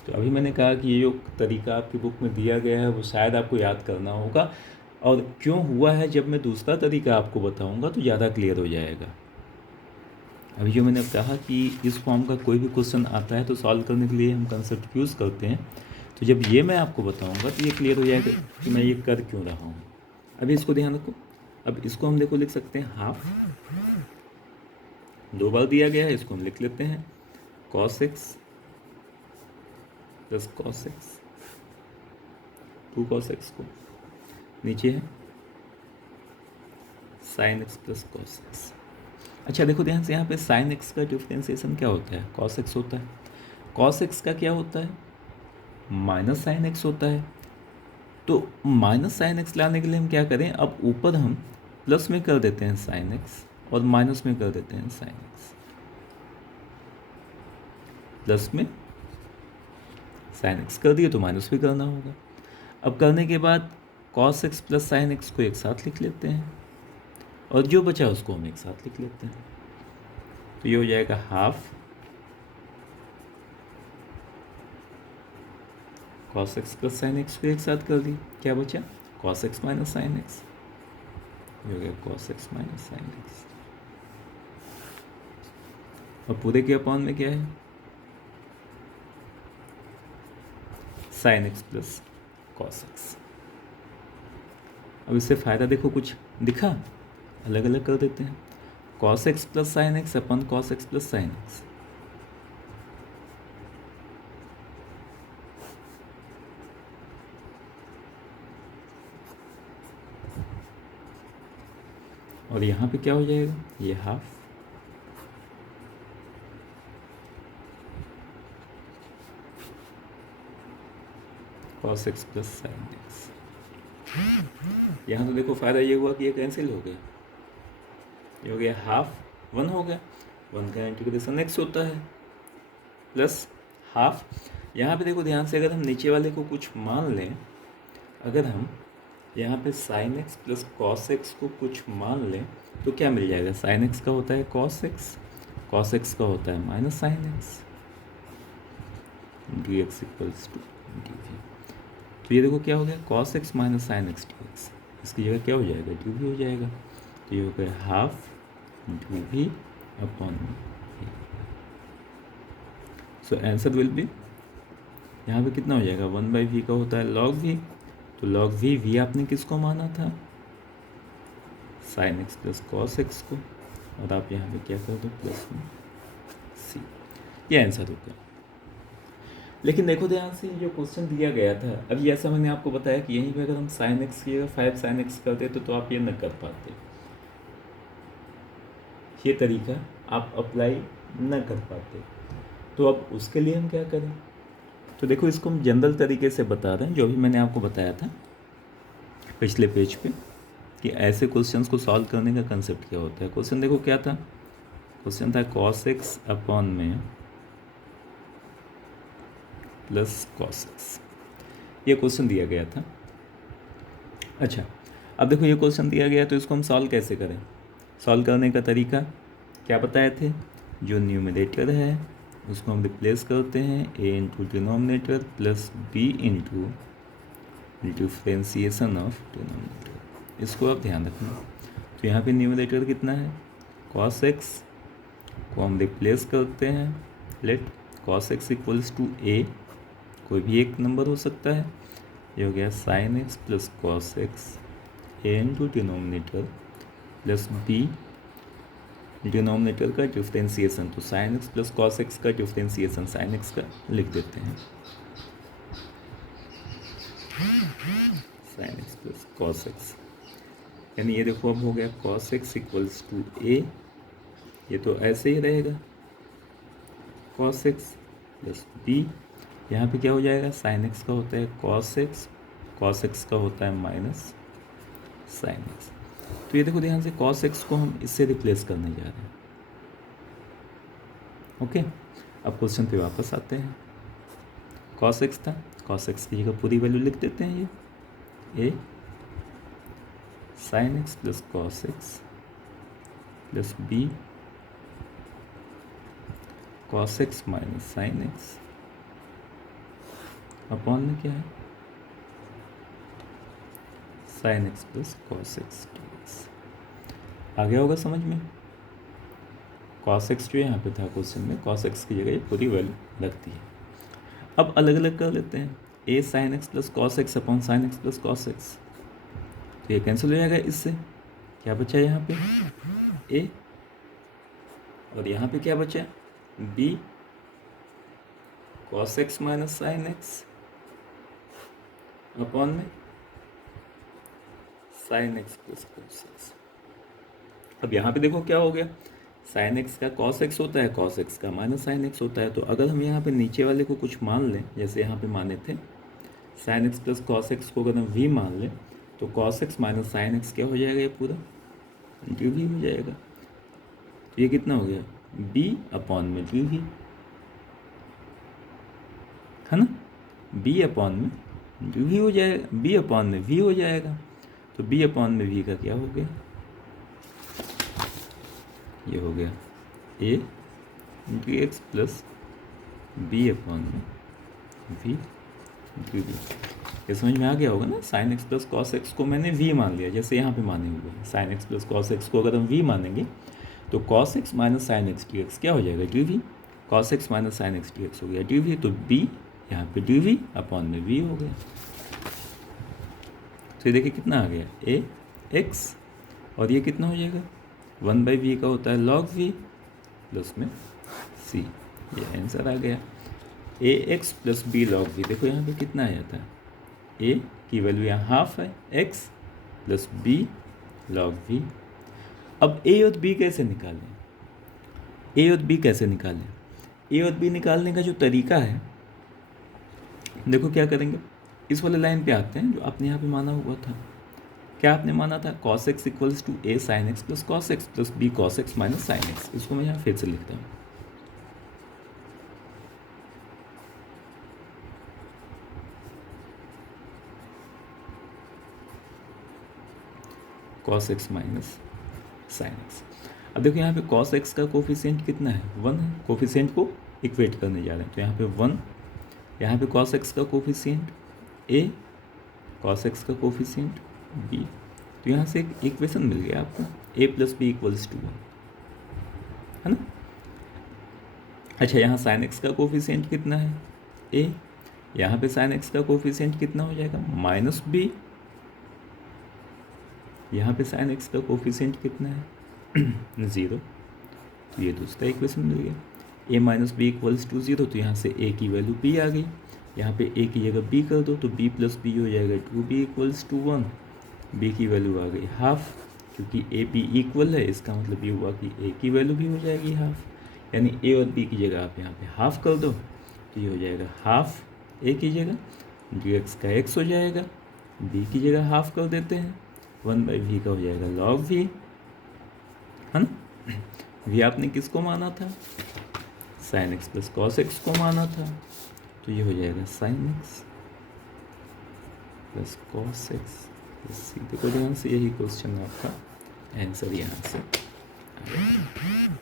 तो अभी मैंने कहा कि ये जो तरीका आपकी बुक में दिया गया है वो शायद आपको याद करना होगा, और क्यों हुआ है जब मैं दूसरा तरीका आपको बताऊंगा तो ज़्यादा क्लियर हो जाएगा। अभी जो मैंने कहा कि इस फॉर्म का कोई भी क्वेश्चन आता है तो सॉल्व करने के लिए हम कंसेप्ट यूज़ करते हैं। तो जब ये मैं आपको बताऊंगा तो ये क्लियर हो जाएगा कि मैं ये कर क्यों रहा हूँ। अभी इसको ध्यान रखो। अब इसको हम देखो लिख सकते हैं हाफ, 2 बार दिया गया है, इसको हम लिख लेते हैं cos x plus cos x, 2 cos x को नीचे है sin x plus cos x। अच्छा देखो ध्यान से, यहाँ पे sin x का डिफ्रेंसिएशन क्या होता है, cos x होता है। cos x का क्या होता है, माइनस साइन x होता है। तो माइनस साइन x लाने के लिए हम क्या करें, अब ऊपर हम प्लस में कर देते हैं sin x और माइनस में कर देते हैं sin x। प्लस में sin x कर दिए तो माइनस भी करना होगा। अब करने के बाद cos x plus sin x को एक साथ लिख लेते हैं और जो बचा उसको हम एक साथ लिख लेते हैं। तो ये हो जाएगा half cos x plus sin x को एक साथ कर दी, क्या बचा cos x minus sin x, ये हो गया cos x minus sin x। और पूरे के अपॉन में क्या है, sin x plus cos x। अब इससे फ़ायदा देखो कुछ दिखा, अलग अलग कर देते हैं, cos x plus sin x अपन cos x plus sin x। और यहाँ पे क्या हो जाएगा, ये half cos x plus sin x। यहाँ तो देखो फ़ायदा ये हुआ कि ये कैंसिल हो गया, ये हो गया हाफ, 1 हो गया, 1 का इंटीग्रेशन x होता है प्लस हाफ। यहाँ पे देखो ध्यान से, अगर हम नीचे वाले को कुछ मान लें, अगर हम यहाँ पे sin x plus cos x को कुछ मान लें तो क्या मिल जाएगा, sin x का होता है cos x का होता है minus sin x, dx equals to dv। तो ये देखो क्या हो गया, cos x minus sin x dx, इसकी जगह क्या हो जाएगा, dv हो जाएगा। तो ये हो गया half dv upon. So answer will be, यहाँ पे कितना हो जाएगा, 1/v का होता है log v, तो log v आपने किसको माना था, sin x plus cos x को, और आप यहाँ पे क्या कर दो प्लस में c, ये आंसर होगा। लेकिन देखो ध्यान से, जो क्वेश्चन दिया गया था, अभी ऐसा मैंने आपको बताया कि यहीं पे अगर हम sin x की जगह 5 sin x करते तो आप ये न कर पाते, ये तरीका आप अप्लाई न कर पाते। तो अब उसके लिए हम क्या करें, तो देखो इसको हम जनरल तरीके से बता रहे हैं, जो भी मैंने आपको बताया था पिछले पेज पे, कि ऐसे क्वेश्चंस को सॉल्व करने का कंसेप्ट क्या होता है। क्वेश्चन देखो क्या था, क्वेश्चन था cos x अपॉन में प्लस cos x, ये क्वेश्चन दिया गया था। अच्छा, अब देखो ये क्वेश्चन दिया गया तो इसको हम सॉल्व कैसे करें, सॉल्व करने का तरीका क्या बताए थे, जो न्यूमरेटर है उसको हम रिप्लेस करते हैं a into denominator plus b into differentiation of denominator, इसको आप ध्यान रखना। तो यहाँ पे न्यूमरेटर कितना है, cos x को हम रिप्लेस करते हैं, let cos x equals to a, कोई भी एक नंबर हो सकता है, ये हो गया sin x plus cos x a into denominator plus b denominator का डिफ्रेंसिएशन, तो sin x plus cos x का डिफ्रेंसिएशन sin x का लिख देते हैं, sin x plus cos x, यानी ये देखो अब हो गया cos x equals to a, ये तो ऐसे ही रहेगा cos x प्लस b, यहाँ पे क्या हो जाएगा, sin x का होता है cos x का होता है माइनस sin x। तो ये देखो ध्यान से, cos x को हम इससे रिप्लेस करने जा रहे हैं। ओके, अब क्वेश्चन पे वापस आते हैं, cos x था, cos x की जगह पूरी वैल्यू लिख देते हैं, ये a sin x plus cos x plus b cos x minus sin x upon में क्या है, sin x plus cos x dx। आ गया होगा समझ में, कॉस एक्स जो यहाँ पे था क्वेश्चन में, कॉस एक्स की जगह ये पूरी वैल्यू लगती है। अब अलग अलग कर लेते हैं, A sine x plus cos x upon sine x plus cos X, तो ये कैंसिल हो जाएगा इससे। क्या बचा यहाँ पे ए, और यहाँ पे क्या बचा B cos x minus sine X upon में sine x plus cos X. अब यहाँ पे देखो क्या हो गया, साइन एक्स का कॉस एक्स होता है, कॉस एक्स का माइनस साइन एक्स होता है। तो अगर हम यहाँ पे नीचे वाले को कुछ मान लें, जैसे यहाँ पे माने थे sine x plus cos x को अगर हम वी मान लें, तो cos x minus sine x क्या हो जाएगा, ये पूरा डी वी हो जाएगा। तो ये कितना हो गया बी अपॉन में डी वी, है ना, बी अपॉन में डी वी हो जाएगा, बी अपॉन में वी हो जाएगा। तो बी अपॉन में वी का क्या हो गया, ये हो गया a d x plus b upon में वी डी वी। ये समझ में आ गया होगा ना। Sine x plus cos x को मैंने वी मान लिया, जैसे यहाँ पे माने हुए हैं। Sine x plus cos x को अगर हम वी मानेंगे तो cos x minus sine x d x क्या हो जाएगा d v, cos x minus sine x d x हो गया डी वी। तो बी यहाँ पे डी वी अपॉन में वी हो गया। तो ये देखिए कितना आ गया ए एक्स, और ये कितना हो जाएगा 1/v का होता है लॉग वी प्लस में सी, ये आंसर आ गया A X plus B log V. देखो यहाँ पे कितना आ जाता है, ए की वैल्यू यहाँ हाफ है, x plus B log v. अब ए और बी कैसे निकालें, ए और बी कैसे निकालें, ए और बी निकालने का जो तरीका है, देखो क्या करेंगे, इस वाले लाइन पे आते हैं जो आपने यहाँ पे माना हुआ था। क्या आपने माना था cos x equals to a sine x plus cos x plus b cos x minus sine x. इसको मैं यहाँ फिर से लिखता हूँ, cos x minus sine x. अब देखो यहाँ पे cos x का कोफिशिएंट कितना है 1 है, कोफिशिएंट को इक्वेट करने जा रहे हैं तो यहाँ पे 1, यहाँ पे cos x का कोफिशिएंट a, cos x का कोफिशिएंट b। तो यहाँ से एक इक्वेशन मिल गया आपको a plus b equals to 1, है ना। अच्छा यहाँ साइन एक्स का कोफिशिएंट कितना है a, यहाँ पे साइन एक्स का कोफिशिएंट कितना हो जाएगा माइनस b, यहाँ पे साइन एक्स का कोफिशिएंट कितना है 0। तो ये दूसरा इक्वेशन मिल गया a minus b equals to 0। तो यहाँ से a की वैल्यू b आ गई, यहाँ पे a की जगह b कर दो तो b प्लस बी हो जाएगा 2b इक्वल्स टू 1। b की वैल्यू आ गई हाफ, क्योंकि a b इक्वल है, इसका मतलब ये हुआ कि a की वैल्यू भी हो जाएगी हाफ, यानी a और b की जगह आप यहाँ पे हाफ कर दो तो ये हो जाएगा हाफ a की जगह, dx का x हो जाएगा, b की जगह हाफ कर देते हैं 1/v का हो जाएगा log v, है ना। v आपने किसको माना था sine x plus cos x को माना था, तो ये हो जाएगा sine x plus cos x plus C. देखो ध्यान से, यही क्वेश्चन आपका आंसर यहाँ से आया।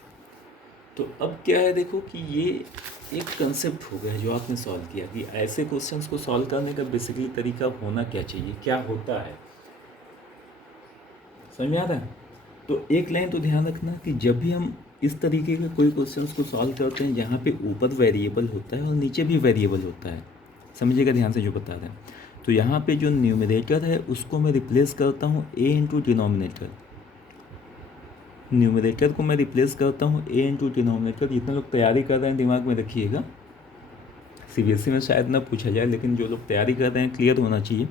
तो अब क्या है, देखो कि ये एक कंसेप्ट हो गया जो आपने सॉल्व किया कि ऐसे क्वेश्चंस को सॉल्व करने का बेसिकली तरीका होना क्या चाहिए, क्या होता है, समझ में आ रहा है। तो एक लाइन तो ध्यान रखना कि जब भी हम इस तरीके के कोई क्वेश्चंस को सॉल्व करते हैं जहाँ पे ऊपर वेरिएबल होता है और नीचे भी वेरिएबल होता है, समझिएगा ध्यान से जो बता रहे हैं। तो यहाँ पे जो न्यूमरेटर है उसको मैं रिप्लेस करता हूँ a इंटू डिनोमिनेटर, न्यूमरेटर को मैं रिप्लेस करता हूँ a इंटू डिनोमिनेटर। जितने लोग तैयारी कर रहे हैं दिमाग में रखिएगा, CBSE में शायद ना पूछा जाए लेकिन जो लोग तैयारी कर रहे हैं क्लियर होना चाहिए।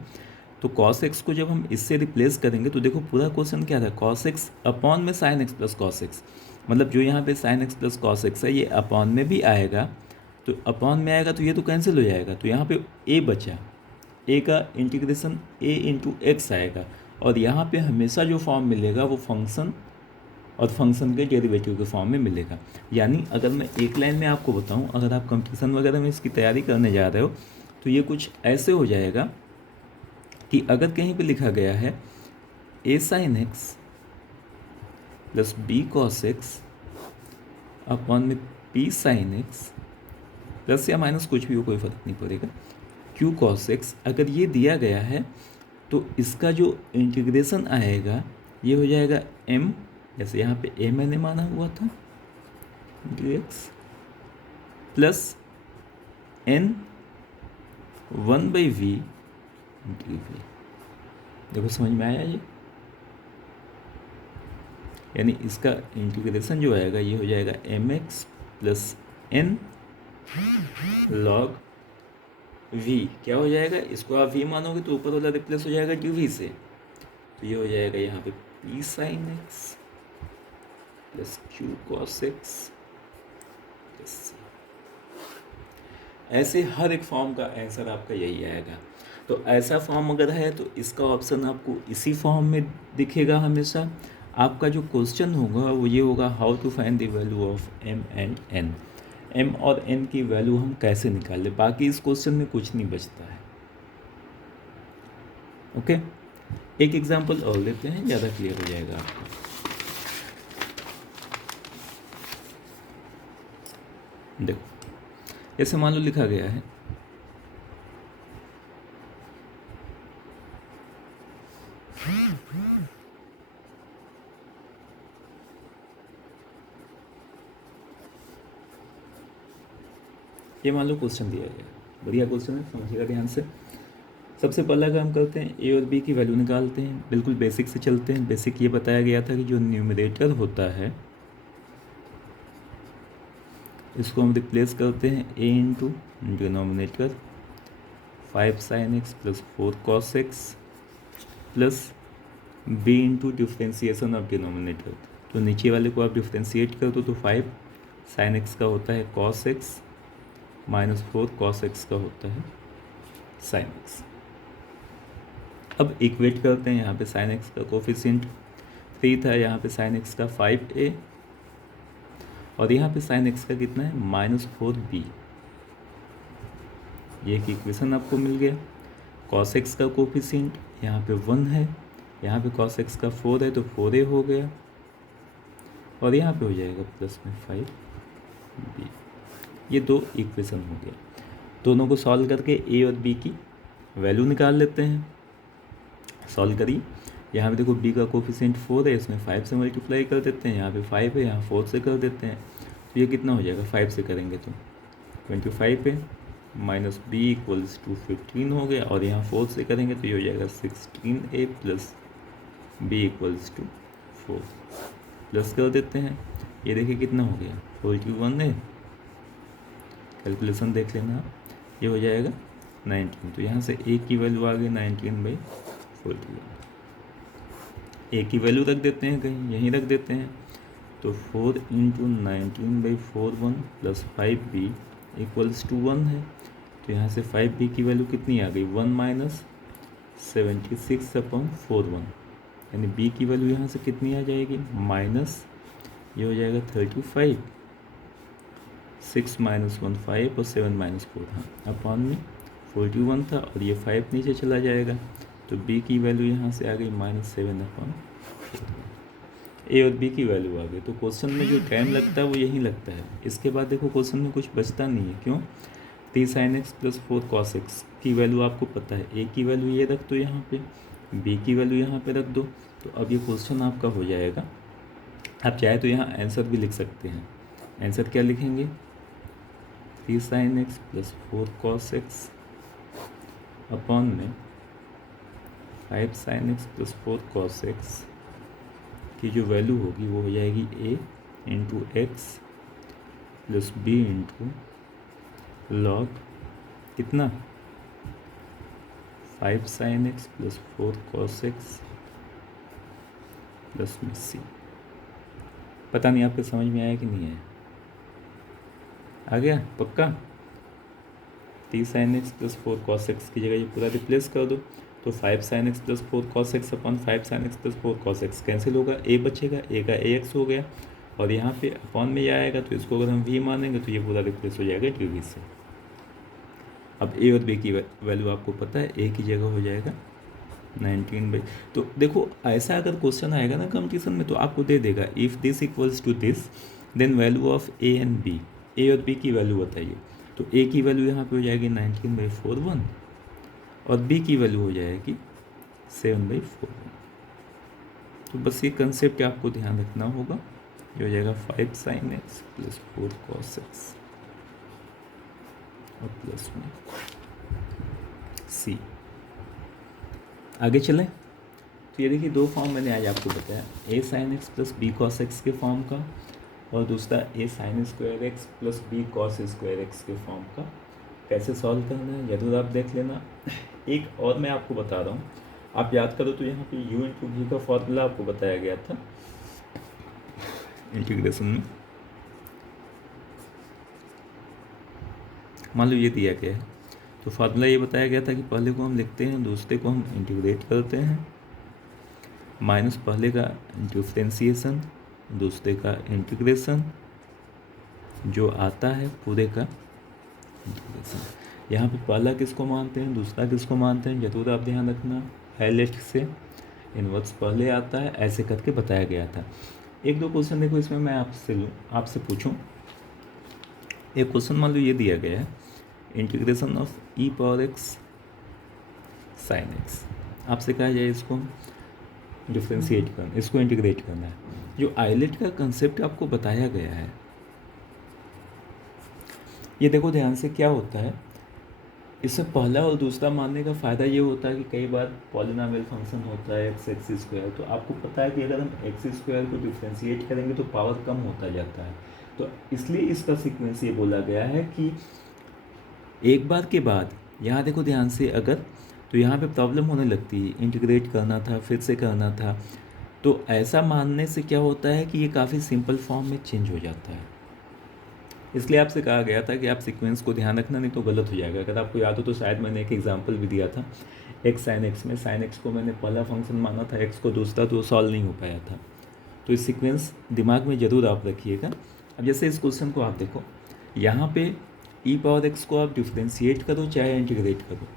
तो cos x को जब हम इससे रिप्लेस करेंगे तो देखो पूरा क्वेश्चन क्या था, cos x अपॉन में sin x plus cos x, मतलब जो यहाँ पे sin x plus cos x है ये अपॉन में भी आएगा, तो अपॉन में आएगा तो ये तो कैंसिल हो जाएगा। तो यहाँ पे a बचा, a का इंटीग्रेशन a इंटू एक्स आएगा, और यहाँ पे हमेशा जो फॉर्म मिलेगा वो फंक्शन और फंक्शन के डेरिवेटिव के फॉर्म में मिलेगा। यानी अगर मैं एक लाइन में आपको बताऊँ, अगर आप कंपटीशन वगैरह में इसकी तैयारी करने जा रहे हो तो ये कुछ ऐसे हो जाएगा कि अगर कहीं पे लिखा गया है a sine x plus b cos x upon में p साइन एक्स प्लस या माइनस कुछ भी हो, कोई फ़र्क नहीं पड़ेगा, q कॉस एक्स, अगर ये दिया गया है तो इसका जो इंटीग्रेशन आएगा ये हो जाएगा m, जैसे यहाँ पे a मैंने माना हुआ था, into x plus n 1/v into v. देखो समझ में आया ये, यानी इसका इंटीग्रेशन जो आएगा ये हो जाएगा mx plus n log v। क्या हो जाएगा, इसको आप v मानोगे तो ऊपर वाला रिप्लेस हो जाएगा dv से, तो ये हो जाएगा यहाँ पे p sin x plus q cos x plus c। ऐसे हर एक फॉर्म का आंसर आपका यही आएगा। तो ऐसा फॉर्म अगर है तो इसका ऑप्शन आपको इसी फॉर्म में दिखेगा हमेशा। आपका जो क्वेश्चन होगा वो ये होगा, how to find the value of m and n। m और n की वैल्यू हम कैसे निकालें, बाकी इस क्वेश्चन में कुछ नहीं बचता है। ओके, एक एग्जांपल और लेते हैं, ज़्यादा क्लियर हो जाएगा आपको। देखो जैसे मान लो लिखा गया है ये मान लो क्वेश्चन दिया गया, बढ़िया क्वेश्चन है, समझिएगा ध्यान से। सबसे पहला काम करते हैं, ए और बी की वैल्यू निकालते हैं। बिल्कुल बेसिक से चलते हैं। बेसिक ये बताया गया था कि जो न्यूमरेटर होता है इसको हम रिप्लेस करते हैं a into denominator 5 sin x plus 4 cos x plus b into differentiation of denominator. तो नीचे वाले को आप डिफ्रेंशिएट कर दो तो 5 sin x का होता है cos x minus 4 cos x का होता है sin x। अब इक्वेट करते हैं, यहाँ पे sin x का कोफिशिएंट 3 था, यहाँ पे sin x का 5a और यहाँ पे sin x का कितना है -4b। ये एक इक्वेशन आपको मिल गया। cos x का कोफिशिएंट यहाँ पे 1 है, यहाँ पे cos x का 4 है तो 4a हो गया और यहाँ पे हो जाएगा प्लस में 5b। ये दो इक्वेशन हो गया। दोनों को सॉल्व करके a और b की वैल्यू निकाल लेते हैं। सॉल्व करिए, यहाँ पे देखो b का कोफिशिएंट 4 है, इसमें 5 से मल्टीप्लाई कर देते हैं। यहाँ पे 5 है, यहाँ 4 से कर देते हैं तो ये कितना हो जाएगा, 5 से करेंगे तो 25 है माइनस b इक्वल्स टू 15 हो गया और यहाँ 4 से करेंगे तो ये हो जाएगा 16a plus b equals to 4। Plus कर देते हैं, ये देखिए कितना हो गया 41 है, कैलकुलेशन देख लेना आप, ये हो जाएगा 19। तो यहाँ से a की वैल्यू आ गई 19/41। a की वैल्यू रख देते हैं, कहीं यहीं रख देते हैं तो 4 into 19/41 plus 5b equals to 1 है। तो यहाँ से 5b की वैल्यू कितनी आ गई 1 माइनस 76/41, यानी b की वैल्यू यहाँ से कितनी आ जाएगी माइनस, ये हो जाएगा 35, 6 माइनस 1 5 और 7 माइनस 4, हाँ अपॉन में 41 था और ये 5 नीचे चला जाएगा तो b की वैल्यू यहाँ से आ गई -7/41। ए और बी की वैल्यू आ गई। तो क्वेश्चन में जो टाइम लगता है वो यहीं लगता है। इसके बाद देखो क्वेश्चन में कुछ बचता नहीं है, क्यों, 3 sin x plus 4 cos x की वैल्यू आपको पता है, ए की वैल्यू ये रख दो यहाँ पे, बी की वैल्यू यहाँ पे रख दो, तो अब ये क्वेश्चन आपका हो जाएगा। आप चाहे तो यहाँ आंसर भी लिख सकते हैं। आंसर क्या लिखेंगे, 3 sin x plus 4 cos x upon में 5 sin x plus 4 cos x की जो वैल्यू होगी वो हो जाएगी a into x plus b into log कितना 5 sin x plus 4 cos x plus में c। पता नहीं आपके समझ में आया कि नहीं आया, आ गया पक्का। 3 sin x plus 4 cos x की जगह ये पूरा रिप्लेस कर दो तो 5 sin x plus 4 cos x upon 5 sin x plus 4 cos x cancel होगा, a बचेगा, a का ax हो गया और यहाँ पे अपॉन में ये आएगा तो इसको अगर हम v मानेंगे तो ये पूरा रिप्लेस हो जाएगा dv से। अब a और b की वैल्यू आपको पता है, a की जगह हो जाएगा 19/। तो देखो ऐसा अगर क्वेश्चन आएगा ना कंपटीशन में तो आपको दे देगा if this equals to this then value of a and b। a और b की वैल्यू बताइए, तो a की वैल्यू यहाँ पे हो जाएगी 19/41 और b की वैल्यू हो जाएगी 7/41। तो बस ये कंसेप्ट आपको ध्यान रखना होगा ये हो जाएगा 5 sin x plus 4 cos x और प्लस में c। आगे चलें तो ये देखिए दो फॉर्म मैंने आज आपको बताया, a sin x plus b cos x के फॉर्म का और दूसरा a sin square x plus b cos square x के फॉर्म का। कैसे सॉल्व करना है ज़रूर आप देख लेना। एक और मैं आपको बता रहा हूँ, आप याद करो तो यहाँ पे u इंटू वी का फॉर्मूला आपको बताया गया था इंटीग्रेशन में। मान लो ये दिया गया है तो फार्मूला ये बताया गया था कि पहले को हम लिखते हैं, दूसरे को हम इंटीग्रेट करते हैं, माइनस पहले का डिफ्रेंसिएशन दूसरे का इंटीग्रेशन, जो आता है पूरे का इंटीग्रेशन। यहाँ पे पहला किसको मानते हैं दूसरा किसको मानते हैं जरूर आप ध्यान रखना, हाईलाइट से इनवर्स पहले आता है, ऐसे करके बताया गया था। एक दो क्वेश्चन देखो इसमें मैं आपसे पूछूं। एक क्वेश्चन मान लो ये दिया गया है, integration of E power X sine x, आपसे कहा जाए इसको डिफ्रेंशिएट करना, इसको इंटीग्रेट करना है। जो आइलेट का कंसेप्ट आपको बताया गया है, ये देखो ध्यान से क्या होता है, इसमें पहला और दूसरा मानने का फ़ायदा ये होता है कि कई बार पॉलिनोमियल फंक्शन होता है एक्स स्क्वायर, तो आपको पता है कि अगर हम एक्स स्क्वायर को डिफ्रेंशिएट करेंगे तो पावर कम होता जाता है, तो इसलिए इसका सीक्वेंस ये बोला गया है कि एक बार के बाद यहाँ देखो ध्यान से, अगर तो यहाँ पे प्रॉब्लम होने लगती है, इंटीग्रेट करना था फिर से करना था, तो ऐसा मानने से क्या होता है कि ये काफ़ी सिंपल फॉर्म में चेंज हो जाता है। इसलिए आपसे कहा गया था कि आप सीक्वेंस को ध्यान रखना, नहीं तो गलत हो जाएगा। अगर आपको याद हो तो शायद मैंने एक एग्जांपल भी दिया था, एक्स साइन एक्स में साइन एक्स को मैंने पहला फंक्शन माना था, एक्स को दूसरा, तो सॉल्व नहीं हो पाया था। तो इस सीक्वेंस दिमाग में ज़रूर आप रखिएगा। अब जैसे इस क्वेश्चन को आप देखो, यहाँ पे ई पावर एक्स को आप डिफ्रेंशिएट करो चाहे इंटीग्रेट करो,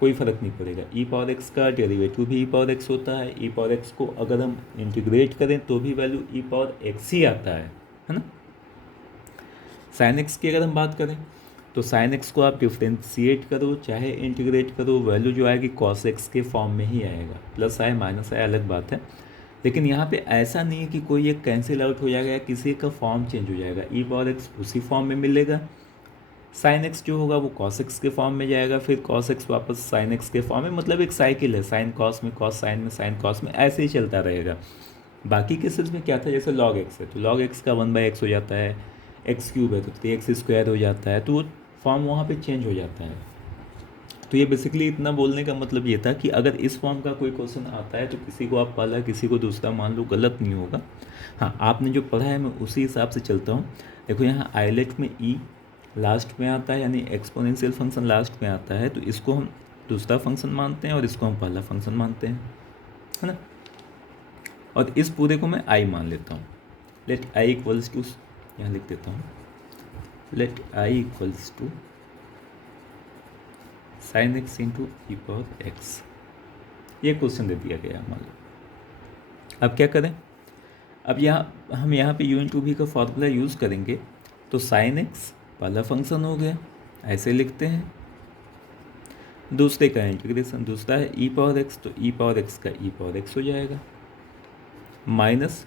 कोई फ़र्क नहीं पड़ेगा। ई पावर एक्स का डेरिवेटिव भी ई पावर एक्स होता है, ई पावर एक्स को अगर हम इंटीग्रेट करें तो भी वैल्यू ई पावर एक्स ही आता है ना। साइन एक्स की अगर हम बात करें तो साइन एक्स को आप डिफ्रेंशिएट करो चाहे इंटीग्रेट करो, वैल्यू जो आएगी कॉस एक्स के फॉर्म में ही आएगा, प्लस आए माइनस आए अलग बात है। लेकिन यहाँ पे ऐसा नहीं है कि कोई एक कैंसिल आउट हो जाएगा या किसी का फॉर्म चेंज हो जाएगा, ई पावर एक्स उसी फॉर्म में मिलेगा, साइन एक्स जो होगा वो कॉस एक्स के फॉर्म में जाएगा, फिर कॉस एक्स वापस साइन एक्स के फॉर्म में, मतलब एक साइकिल है, साइन कॉस में, कॉस साइन में, साइन कॉस में, ऐसे ही चलता रहेगा। बाकी केसेस में क्या था, जैसे लॉग एक्स है तो लॉग एक्स का 1/x हो जाता है, एक्स क्यूब है तो 3x स्क्वायर हो जाता है, तो वो फॉर्म वहाँ पे चेंज हो जाता है। तो ये बेसिकली इतना बोलने का मतलब ये था कि अगर इस फॉर्म का कोई क्वेश्चन आता है तो किसी को आप पहला किसी को दूसरा मान लो, गलत नहीं होगा। हाँ, आपने जो पढ़ा है मैं उसी हिसाब से चलता हूँ। देखो यहाँ आइलेट में ई लास्ट में आता है, यानी एक्सपोनेंशियल फंक्शन लास्ट में आता है, तो इसको हम दूसरा फंक्शन मानते हैं और इसको हम पहला फंक्शन मानते हैं, है ना। और इस पूरे को मैं आई मान लेता हूँ, लेट आई इक्वल्स टू, यहाँ लिख देता हूँ, let I equals to sine x into e power x. ये क्वेश्चन दे दिया गया मान लो। अब क्या करें, अब हम यहाँ पे यू इंटू वी का फॉर्मूला यूज़ करेंगे, तो साइन एक्स पहला फंक्शन हो गया, ऐसे लिखते हैं, दूसरे का इंटीग्रेशन, दूसरा है ई पावर एक्स, तो ई पावर एक्स का ई पावर एक्स हो जाएगा, माइनस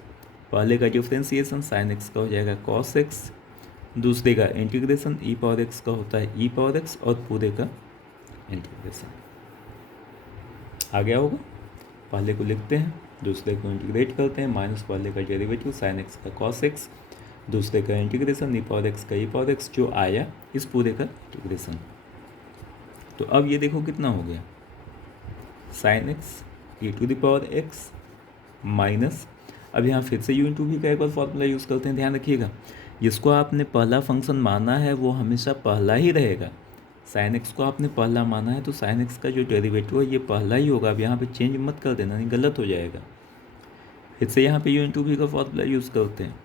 पहले का डिफ्रेंसिएशन साइन एक्स का हो जाएगा कॉस एक्स, दूसरे का इंटीग्रेशन ई पावर एक्स का होता है ई पावर एक्स और पूरे का इंटीग्रेशन। आ गया होगा, पहले को लिखते हैं, दूसरे को इंटीग्रेट करते हैं, माइनस पहले का डेरिवेटिव साइन एक्स का कॉस एक्स, दूसरे का इंटीग्रेशन ई पावर एक्स का ई पावर एक्स, जो आया इस पूरे का इंटीग्रेशन। तो अब ये देखो कितना हो गया, sine x E to the power x minus, अब यहाँ फिर से यू इंटू वी का एक और फॉर्मूला यूज़ करते हैं, ध्यान रखिएगा, जिसको आपने पहला फंक्शन माना है वो हमेशा पहला ही रहेगा। साइन एक्स को आपने पहला माना है तो साइन एक्स का जो डेरिवेटिव है ये पहला ही होगा। अब यहाँ पे चेंज मत कर देना, नहीं गलत हो जाएगा। फिर से यहाँ पे यू इंटू वी का फॉर्मूला यूज़ करते हैं,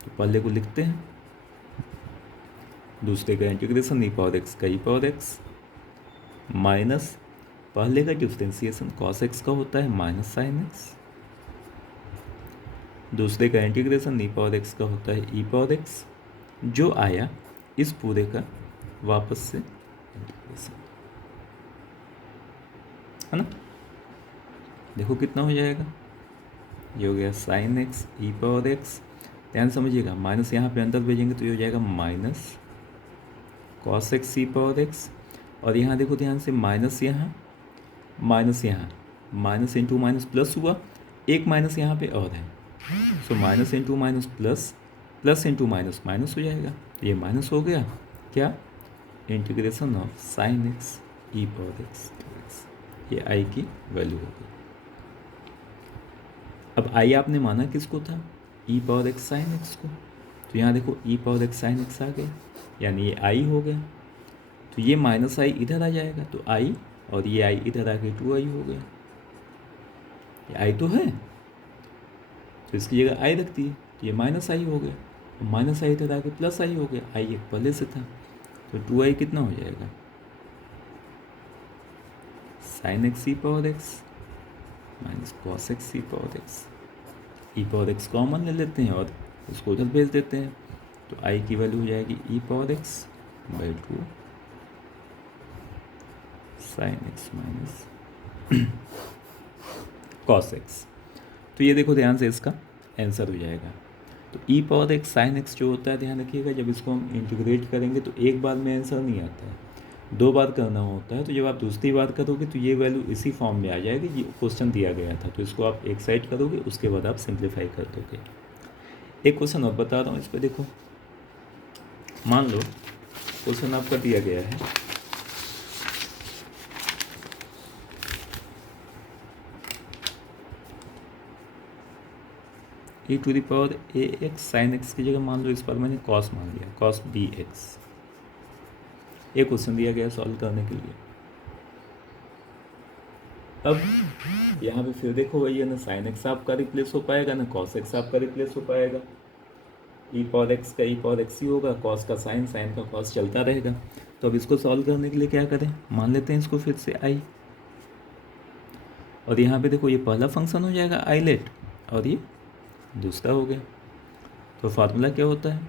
तो पहले को लिखते हैं, दूसरे का इंटीग्रेशन ई पावर एक्स का ई पावर एक्स, माइनस पहले का डिफ्रेंसिएशन कॉस एक्स का होता है माइनस साइन एक्स, दूसरे का इंटीग्रेशन ई पावर एक्स का होता है ई पावर एक्स, जो आया इस पूरे का वापस से इंटीग्रेशन, है ना। देखो कितना हो जाएगा, ये हो गया sine x E power x ध्यान समझिएगा, माइनस यहाँ पे अंदर भेजेंगे तो ये हो जाएगा माइनस कॉस एक्स सी पावर एक्स, और यहाँ देखो ध्यान से माइनस यहाँ माइनस इंटू माइनस प्लस हुआ, एक माइनस यहाँ पे और है, so minus into minus plus, plus into minus minus हो जाएगा, ये माइनस हो गया क्या, integration of sine x E power x, ये आई की वैल्यू हो गई। अब आई आपने माना किसको था, ई पावर एक्स साइन एक्स को, तो यहाँ देखो ई पावर एक्स साइन एक्स आ गया, यानी ये आई हो गया, तो ये माइनस आई इधर आ जाएगा, तो आई और ये आई इधर आके 2i हो गया, ये आई तो है तो इसकी जगह आई रख दी, तो ये माइनस आई हो गया, माइनस आई इधर आके प्लस आई हो गया, आई एक पहले से था, तो 2i कितना हो जाएगा, sine x E power x minus cos X E power X, E power X common ले लेते हैं और उसको उधर भेज देते हैं, तो आई की वैल्यू हो जाएगी E power X by 2 sine X minus cos X. तो ये देखो ध्यान से इसका आंसर हो जाएगा। तो E power X sine x जो होता है, ध्यान रखिएगा, जब इसको हम इंटीग्रेट करेंगे तो एक बार में आंसर नहीं आता है, 2 बार करना होता है। तो जब आप दूसरी बार करोगे तो ये वैल्यू इसी फॉर्म में आ जाएगी, ये क्वेश्चन दिया गया था, तो इसको आप एक साइड करोगे, उसके बाद आप सिंप्लीफाई कर दोगे। एक क्वेश्चन और बता रहा हूँ, इस पर देखो, मान लो क्वेश्चन आपका दिया गया है e to the power A x sine x की जगह मान लो इस पर मैंने कॉस मान लिया, कॉस बी एक्स। ये क्वेश्चन दिया गया सॉल्व करने के लिए। अब यहाँ पे फिर देखो वही है ना, साइन एक्स आपका रिप्लेस हो पाएगा ना कॉस एक्स आपका रिप्लेस हो पाएगा, ई पावर एक्स का ई पावर एक्स ही होगा, कॉस का साइन, साइन का कॉस चलता रहेगा। तो अब इसको सॉल्व करने के लिए क्या करें, मान लेते हैं इसको फिर से आई, और यहाँ पे देखो ये पहला फंक्शन हो जाएगा आई लेट, और ये दूसरा हो गया। तो फार्मूला क्या होता है,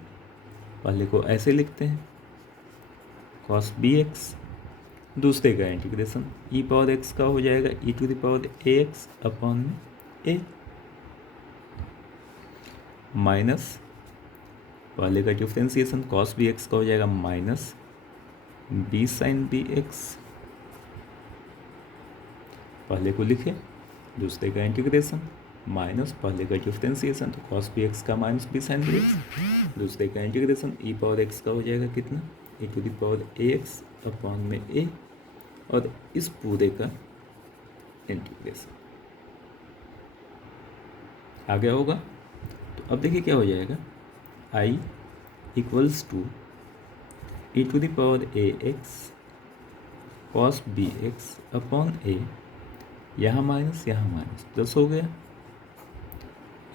पहले को ऐसे लिखते हैं, कॉस बी एक्स, दूसरे का इंटीग्रेशन ई पावर एक्स का हो जाएगा E to the power A x upon A, minus पहले का डिफ्रेंसिएशन कॉस बी एक्स का हो जाएगा minus B sine B X, पहले को लिखे, दूसरे का इंटीग्रेशन माइनस पहले का डिफ्रेंसिएशन, तो कॉस बी एक्स का minus B sine B x, दूसरे का इंटीग्रेशन ई पावर एक्स का हो जाएगा कितना, E to the power A x upon में ए, और इस पूरे का इंटीग्रेशन आ गया होगा। तो अब देखिए क्या हो जाएगा, I equals to E to the power A X cos B X upon A, यहाँ माइनस प्लस हो गया,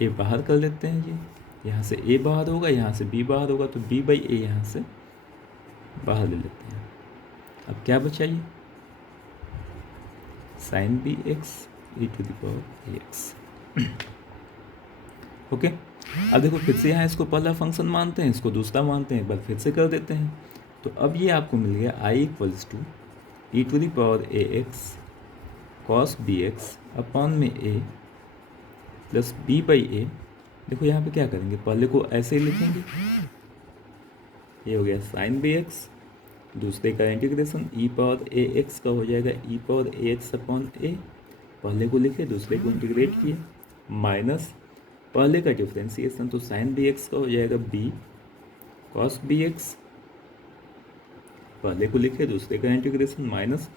ए बाहर कर लेते हैं, ये यहाँ से ए बाहर होगा, यहाँ से बी बाहर होगा, तो बी बाई ए यहाँ से बाहर ले लेते हैं। अब क्या बचा ये, sine B x E to the power A x. Okay, अब देखो फिर से यहाँ इसको पहला फंक्शन मानते हैं, इसको दूसरा मानते हैं, एक बार फिर से कर देते हैं। तो अब ये आपको मिल गया I equals to E to the power A X cos B X upon में A plus B by A. देखो यहाँ पे क्या करेंगे, पहले को ऐसे ही लिखेंगे, ये हो गया साइन बी एक्स, दूसरे का इंटीग्रेशन ई पावर ए एक्स का हो जाएगा ई पावर ए एक्स अपॉन ए, पहले को लिखे, दूसरे को इंटीग्रेट किए, माइनस पहले का डिफ्रेंसिएशन, तो साइन बी एक्स का हो जाएगा बी कॉस बी एक्स, पहले को लिखे, दूसरे का इंटीग्रेशन माइनस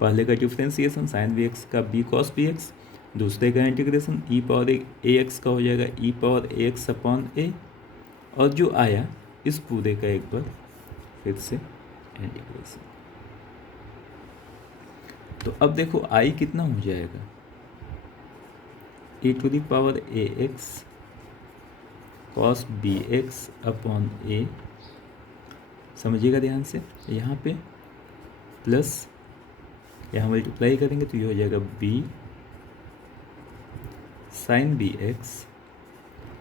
पहले का डिफ्रेंसिएशन साइन बी एक्स का बी कॉस बी एक्स, दूसरे का इंटीग्रेशन ई पावर ए एक्स का हो जाएगा ई पावर ए एक्स अपॉन ए, और जो आया इस पूरे का एक बार फिर से इंटीग्रेशन। तो अब देखो आई कितना हो जाएगा, E to the power A X cos B X upon A, समझिएगा ध्यान से, यहाँ पे प्लस यहाँ मल्टीप्लाई करेंगे तो ये हो जाएगा b sine B x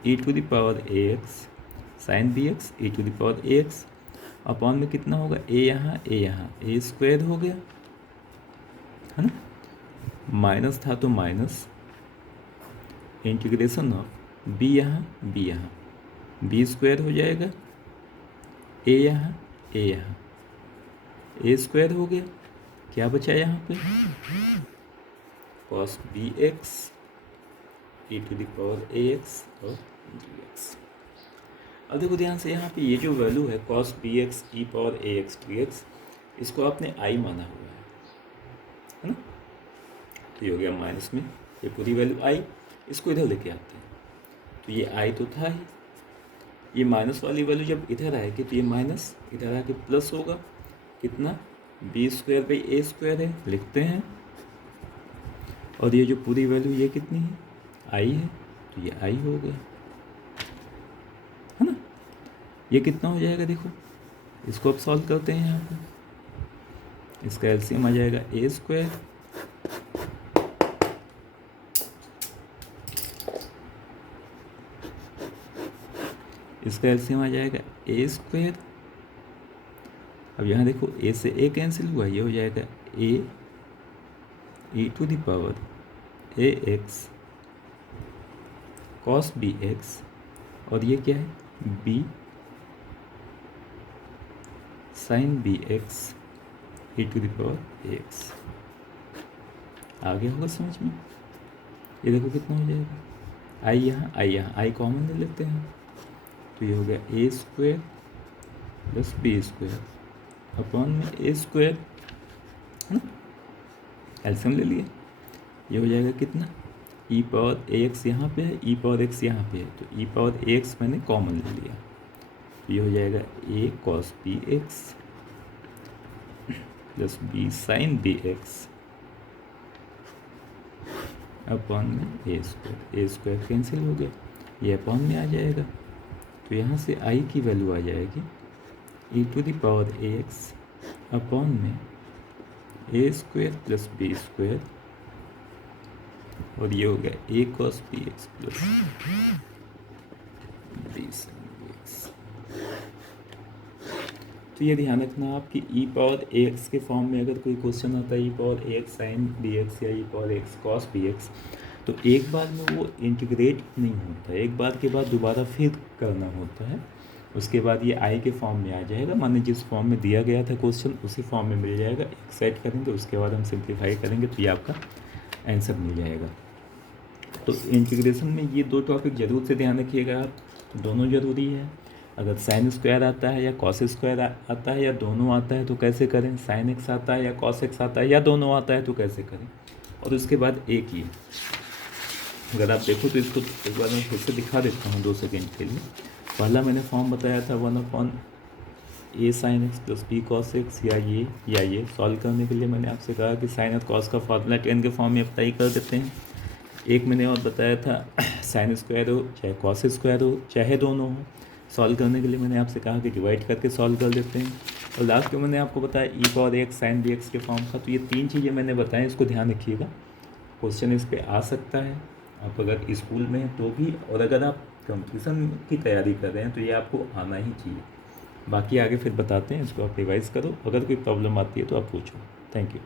E to the power A x sine B x E to the power A x upon में कितना होगा, ए यहाँ ए स्क्वायर हो गया है ना, माइनस था तो माइनस इंटीग्रेशन ऑफ बी यहाँ बी स्क्वायर हो जाएगा, ए यहाँ, ए यहाँ, ए स्क्वायर हो गया, क्या बचा यहाँ पे, cos B x E to the power A x और डी एक्स। अब देखो ध्यान से, यहाँ पे ये जो वैल्यू है cos B x E power ए एक्स डी एक्स, इसको आपने आई माना हुआ है ना, तो ये हो गया माइनस में, ये पूरी वैल्यू आई, इसको इधर लेके आते हैं तो ये आई तो था ही, ये माइनस वाली वैल्यू जब इधर आएगी तो ये माइनस इधर आके प्लस होगा, कितना, b square by a square है, लिखते हैं, और ये जो पूरी वैल्यू ये कितनी है, आई है, तो ये आई हो गया, है ना। ये कितना हो जाएगा देखो, इसको अब सॉल्व करते हैं यहाँ पे, इसका एलसीएम आ जाएगा ए स्क्वायर, इसका एलसीएम आ जाएगा ए स्क्वायर, अब यहाँ देखो ए से ए कैंसिल हुआ, ये हो जाएगा A E to the power A X cos B X, और ये क्या है, B sine B x E to the power A X. आ गया होगा समझ में, ये देखो कितना हो जाएगा, आई यहाँ, आई यहाँ, आई कॉमन ले लेते हैं, तो ये हो गया A square plus B square upon में ए स्क्वायर, है ना, एलसीएम ले लिए, ये हो जाएगा कितना, ई पावर ए एक्स यहाँ पे है, ई पावर एक्स यहाँ पे है, तो ई पावर ए एक्स मैंने कॉमन ले लिया, तो ये हो जाएगा A cos B X plus B sine B X upon में ए स्क्वायर कैंसिल हो गया, ये अपॉन में आ जाएगा, तो यहाँ से आई की वैल्यू आ जाएगी E to the power A x upon में A square plus B square, और ये हो गया A cos B X plus B sine B X. तो ये ध्यान रखना आपकी ई पावर ए एक्स के फॉर्म में अगर कोई क्वेश्चन आता है ई पावर ए एक्स साइन बी एक्स या E power X cos B X, तो एक बार में वो इंटीग्रेट नहीं होता है, एक बार के बाद दोबारा फिर करना होता है, उसके बाद ये आई के फॉर्म में आ जाएगा, माने जिस फॉर्म में दिया गया था क्वेश्चन उसी फॉर्म में मिल जाएगा, एक सेट करेंगे उसके बाद हम सिंप्लीफाई करेंगे तो ये आपका आंसर मिल जाएगा। तो इंटीग्रेशन में ये दो टॉपिक जरूर से ध्यान रखिएगा आप, दोनों ज़रूरी है, अगर साइन स्क्वायर आता है या कॉस स्क्वायर आता है या दोनों आता है तो कैसे करें, साइन एक्स आता है या कॉस एक्स आता है या दोनों आता है तो कैसे करें, और उसके बाद एक ही, अगर आप देखो तो इसको एक बार मैं फिर से दिखा देता हूँ 2 सेकेंड के लिए। पहला मैंने फॉर्म बताया था 1/a sine x plus b cos x, या ये सॉल्व करने के लिए मैंने आपसे कहा कि साइन और कॉस का फॉर्मूला 10 के फॉर्म में अप्लाई कर देते हैं। एक मैंने और बताया था साइन स्क्वायर हो चाहे कॉस स्क्वायर हो चाहे दोनों हो, सॉल्व करने के लिए मैंने आपसे कहा कि डिवाइड करके सॉल्व कर देते हैं। और लास्ट में मैंने आपको बताया E power X sine B X के फॉर्म का। तो ये 3 चीज़ें मैंने बताएं, इसको ध्यान रखिएगा, क्वेश्चन इस पर आ सकता है, आप अगर स्कूल में हैं तो भी, और अगर आप कंपटीशन की तैयारी कर रहे हैं तो ये आपको आना ही चाहिए। बाकी आगे फिर बताते हैं, इसको आप रिवाइज़ करो, अगर कोई प्रॉब्लम आती है तो आप पूछो। Thank you.